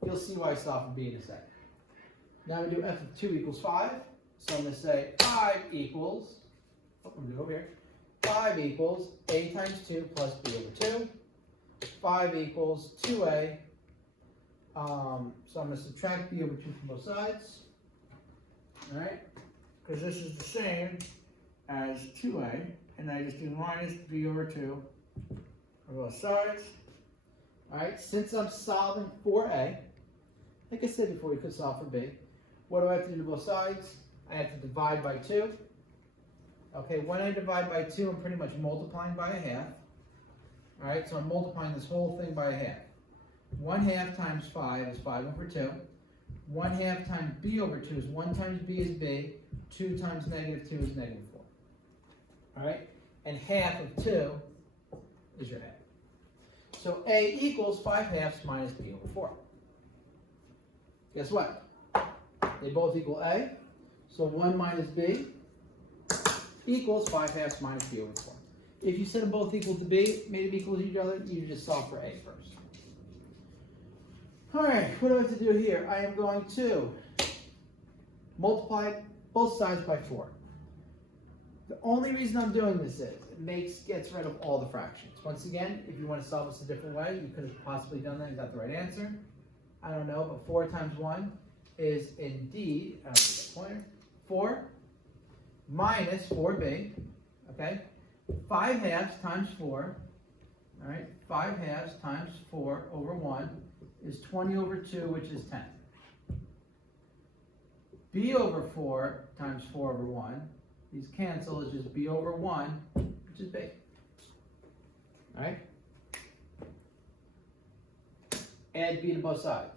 You'll see why I solve for b in a second. Now we do f of 2 equals 5. So I'm going to say 5 equals, I'm going to do it over here, 5 equals a times 2 plus b over 2. 5 equals 2a. So I'm going to subtract b over 2 from both sides. All right? Because this is the same as 2a. And I just do minus b over 2 on both sides. All right? Since I'm solving for a, like I said before, we could solve for b. What do I have to do to both sides? I have to divide by 2. Okay, when I divide by 2, I'm pretty much multiplying by a half. All right, so I'm multiplying this whole thing by a half. 1/2 times 5 is 5 over 2. 1/2 times b over 2 is 1 times b is b. 2 times negative 2 is negative 4. All right, and half of 2 is your half. So a equals 5/2 minus b over 4. Guess what? They both equal a. So 1 minus b equals 5/2 minus b over 4. If you set them both equal to b, made them equal to each other, you just solve for a first. All right, what do I have to do here? I am going to multiply both sides by 4. The only reason I'm doing this is it gets rid of all the fractions. Once again, if you want to solve this a different way, you could have possibly done that and got the right answer. I don't know, but 4 times 1 is indeed, I don't need that pointer, 4 minus 4b, okay? 5 halves times 4, all right? 5 halves times 4 over 1 is 20 over 2, which is 10. b over 4 times 4 over 1, these cancel, is just b over 1, which is b. All right? Add b to both sides.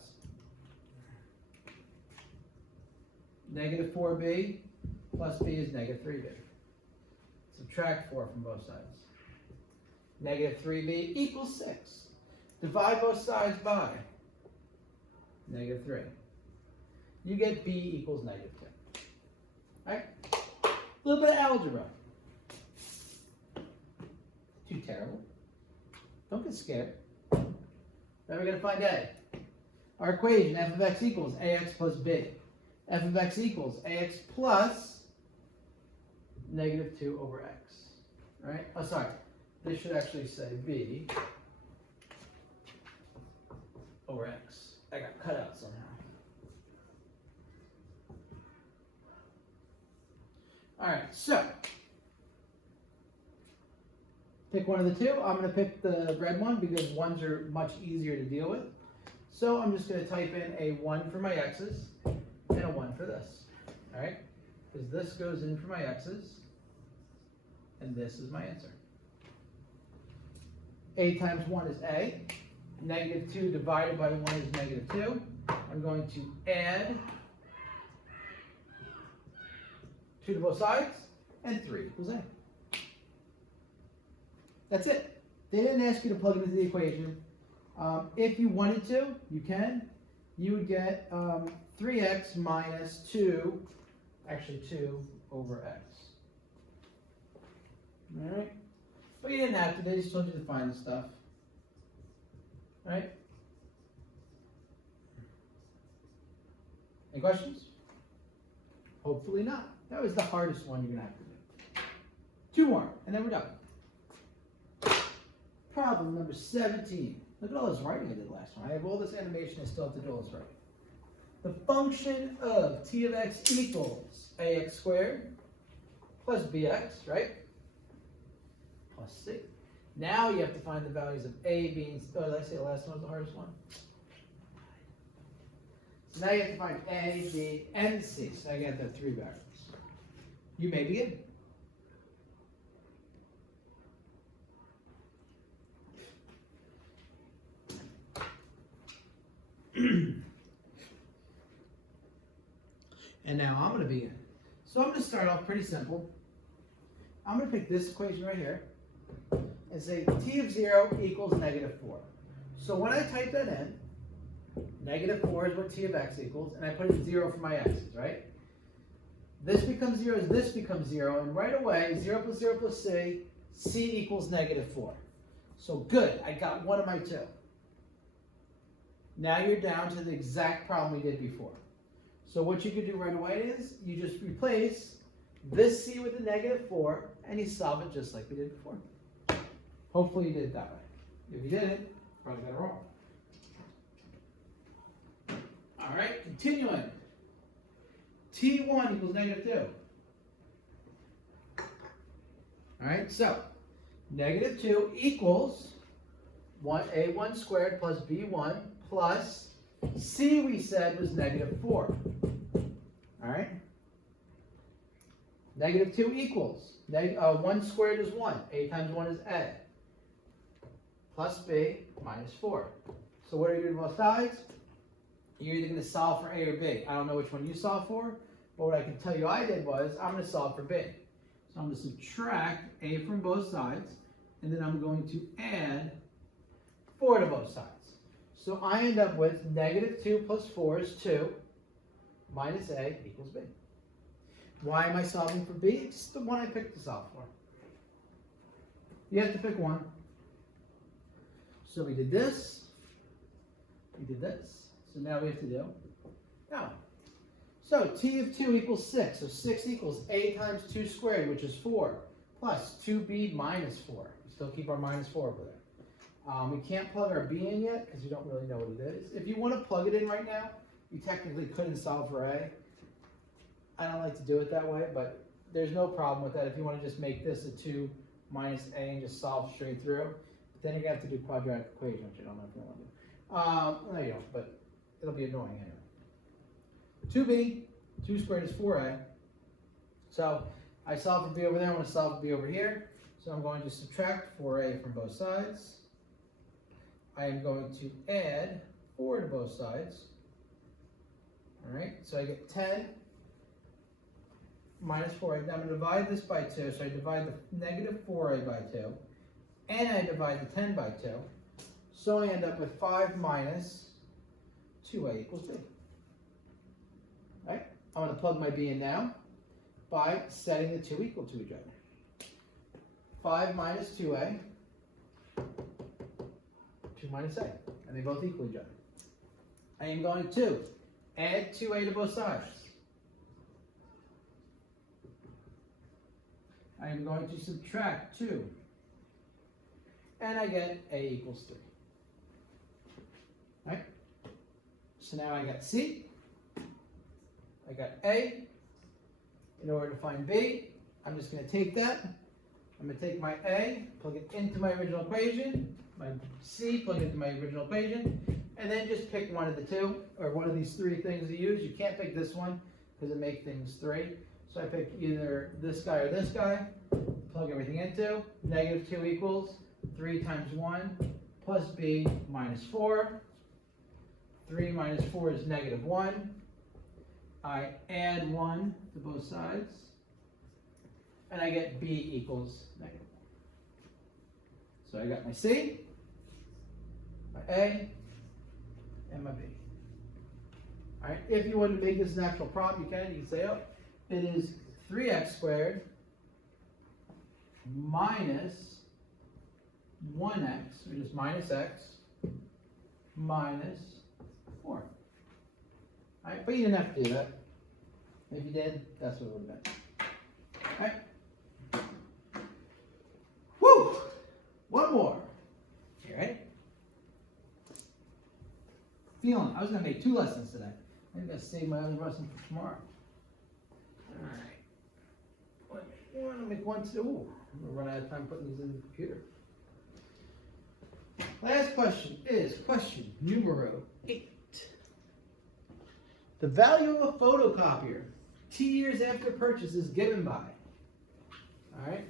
Negative 4b plus b is negative 3b. Subtract 4 from both sides. Negative 3b equals 6. Divide both sides by negative 3. You get b equals negative 2. All right? A little bit of algebra. Too terrible. Don't get scared. Now we're going to find a. Our equation, f of x equals ax plus b. F of x equals ax plus negative 2 over x. All right? Oh, sorry. This should actually say b over x. I got cut out somehow. All right, so pick one of the two. I'm going to pick the red one because ones are much easier to deal with. So I'm just going to type in a 1 for my x's and a 1 for this. All right, because this goes in for my x's and this is my answer. A times 1 is a. Negative 2 divided by 1 is negative 2. I'm going to add 2 to both sides, and 3 equals a. That's it. They didn't ask you to plug it into the equation. If you wanted to, you can. You would get 3x minus 2, actually 2 over x. All right? But you didn't have to. They just told you to find the stuff. All right? Any questions? Hopefully not. That was the hardest one you're going to have to do. 2 more, and then we're done. Problem number 17. Look at all this writing I did last time. I have all this animation, I still have to do all this writing. The function of t of x equals ax squared plus bx, right? Plus c. Now you have to find the values of a being, oh, did I say the last one was the hardest one? So now you have to find a, b, and c. So now you have to have 3 variables. You may begin. And now I'm going to begin. So I'm going to start off pretty simple. I'm going to pick this equation right here and say t of 0 equals negative 4. So when I type that in, negative 4 is what t of x equals, and I put in 0 for my x's, right? This becomes 0 as this becomes 0, and right away, 0 plus c, c equals negative 4. So good, I got one of my 2. Now you're down to the exact problem we did before. So what you could do right away is you just replace this c with the negative 4, and you solve it just like we did before. Hopefully you did it that way. If you didn't, probably got it wrong. All right, continuing. T1 equals negative 2. All right, so negative 2 equals a1 squared plus b1 plus c we said was negative 4. All right. Negative 2 equals, 1 squared is 1. A times 1 is a. Plus b minus 4. So what are you doing to both sides? You're either going to solve for a or b. I don't know which one you solve for, but what I can tell you I did was I'm going to solve for b. So I'm going to subtract a from both sides, and then I'm going to add 4 to both sides. So I end up with negative 2 plus 4 is 2, minus a equals b. Why am I solving for b? It's the one I picked to solve for. You have to pick one. So we did this. We did this. So now we have to do now. So t of 2 equals 6. So 6 equals a times 2 squared, which is 4, plus 2b minus 4. We still keep our minus 4 over there. We can't plug our b in yet because we don't really know what it is. If you want to plug it in right now, you technically couldn't solve for a. I don't like to do it that way, but there's no problem with that. If you want to just make this a 2 minus a and just solve straight through, but then you're going to have to do quadratic equation, which I don't know if you want to do. No, you don't, but it'll be annoying anyway. 2b, 2 squared is 4a. So I solve for b over there, I'm going to solve for b over here. So I'm going to subtract 4a from both sides. I am going to add 4 to both sides. All right, so I get 10 minus 4a. I'm going to divide this by 2, so I divide the negative 4a by 2, and I divide the 10 by 2. So I end up with 5 minus 2a equals b. Right? I'm going to plug my b in now by setting the 2 equal to each other. 5 minus 2a, 2 minus a, and they both equal each other. I am going to add 2a to both sides. I am going to subtract 2, and I get a equals 3. Right? So now I got c, I got a. In order to find b, I'm just going to take that. I'm going to take my a, plug it into my original equation, my c, plug it into my original equation, and then just pick one of the two, or one of these 3 things to use. You can't pick this one because it makes things 3. So I pick either this guy or this guy, plug everything into, negative 2 equals 3 times 1 plus b minus 4. 3 minus 4 is negative 1. I add 1 to both sides, and I get b equals negative 1. So I got my c, my a, and my b. All right, if you want to make this an actual problem, you can say, oh, it is 3x squared minus 1x, which is minus x, minus 4. All right, but you didn't have to do that. If you did, that's what it would have been. All right. Woo! One more. You ready? Feeling. I was going to make 2 lessons today. I'm going to save my other lesson for tomorrow. All right. I want to make 1 too. Ooh, I'm going to run out of time putting these in the computer. Last question is question numero 8. The value of a photocopier T years after purchase is given by, all right,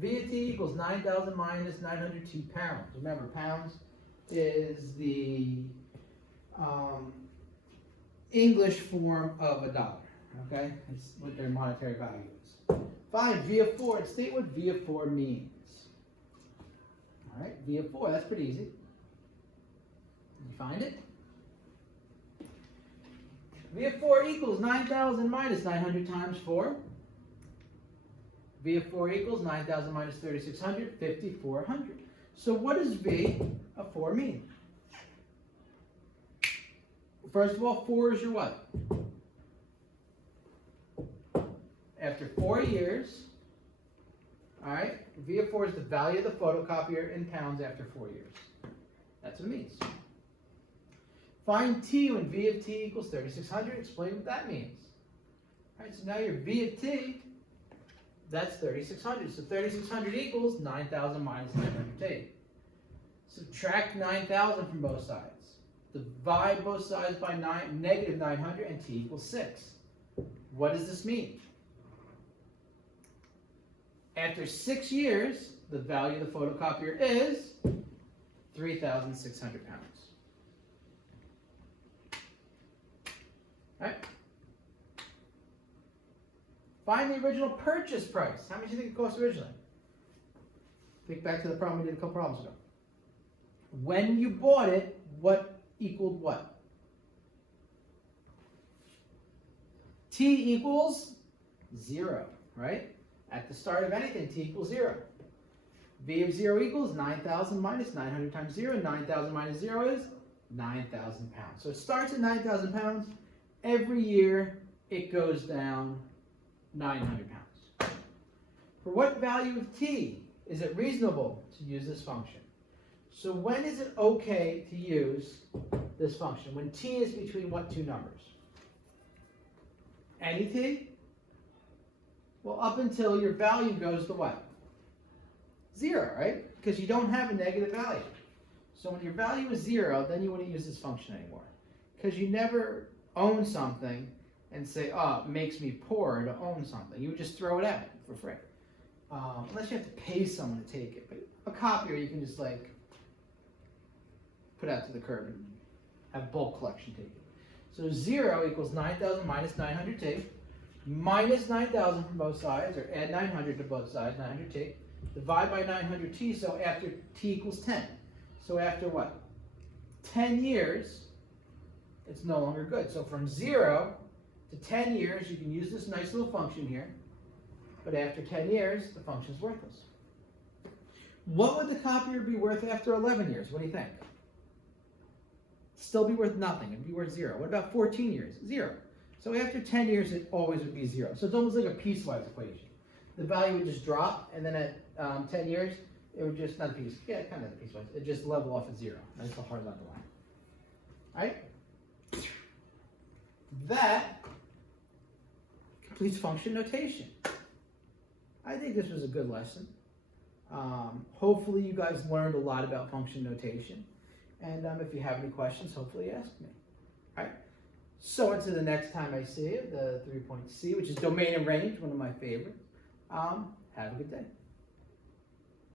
V of T equals 9,000 minus 902 pounds. Remember, pounds is the English form of a dollar, okay? It's what their monetary value is. Find V of 4 and state what V of 4 means. All right, V of 4, that's pretty easy. Did you find it? V of 4 equals 9,000 minus 900 times 4. V of 4 equals 9,000 minus 3,600, 5,400. So what does V of 4 mean? First of all, 4 is your what? After 4 years, all right, V of 4 is the value of the photocopier in pounds after 4 years. That's what it means. Find T when V of T equals 3,600. Explain what that means. All right, so now your V of T, that's 3,600. So 3,600 equals 9,000 minus 900T. Subtract 9,000 from both sides. Divide both sides by negative 900, and T equals 6. What does this mean? After 6 years, the value of the photocopier is 3,600 pounds. All right. Find the original purchase price. How much do you think it cost originally? Think back to the problem we did a couple problems ago. When you bought it, what equaled what? T equals 0, right? At the start of anything, T equals 0. V of 0 equals 9,000 minus 900 times 0. 9,000 minus 0 is 9,000 pounds. So it starts at 9,000 pounds. Every year it goes down 900 pounds. For what value of t is it reasonable to use this function? So when is it okay to use this function? When t is between what two numbers? Any t? Well, up until your value goes to what? 0, right? Because you don't have a negative value. So when your value is 0, then you wouldn't use this function anymore. Because you never own something and say, oh, it makes me poor to own something. You would just throw it out for free. Unless you have to pay someone to take it. But a copier, you can just like put out to the curb and have bulk collection take it. So 0 equals 9,000 minus 900t, minus 9,000 from both sides, or add 900 to both sides, 900t. Divide by 900t, so after t equals 10. So after what? 10 years, it's no longer good. So from 0 to 10 years, you can use this nice little function here. But after 10 years, the function's worthless. What would the copier be worth after 11 years? What do you think? Still be worth nothing. It'd be worth 0. What about 14 years? 0. So after 10 years, it always would be 0. So it's almost like a piecewise equation. The value would just drop, and then at 10 years, it would just, not a piece, yeah, kind of a piecewise, it just level off at 0. That's the horizontal line. All right? That completes function notation. I think this was a good lesson. Hopefully you guys learned a lot about function notation. And if you have any questions, hopefully ask me. All right? So until the next time I see you, the 3-point C, which is domain and range, one of my favorites. Have a good day.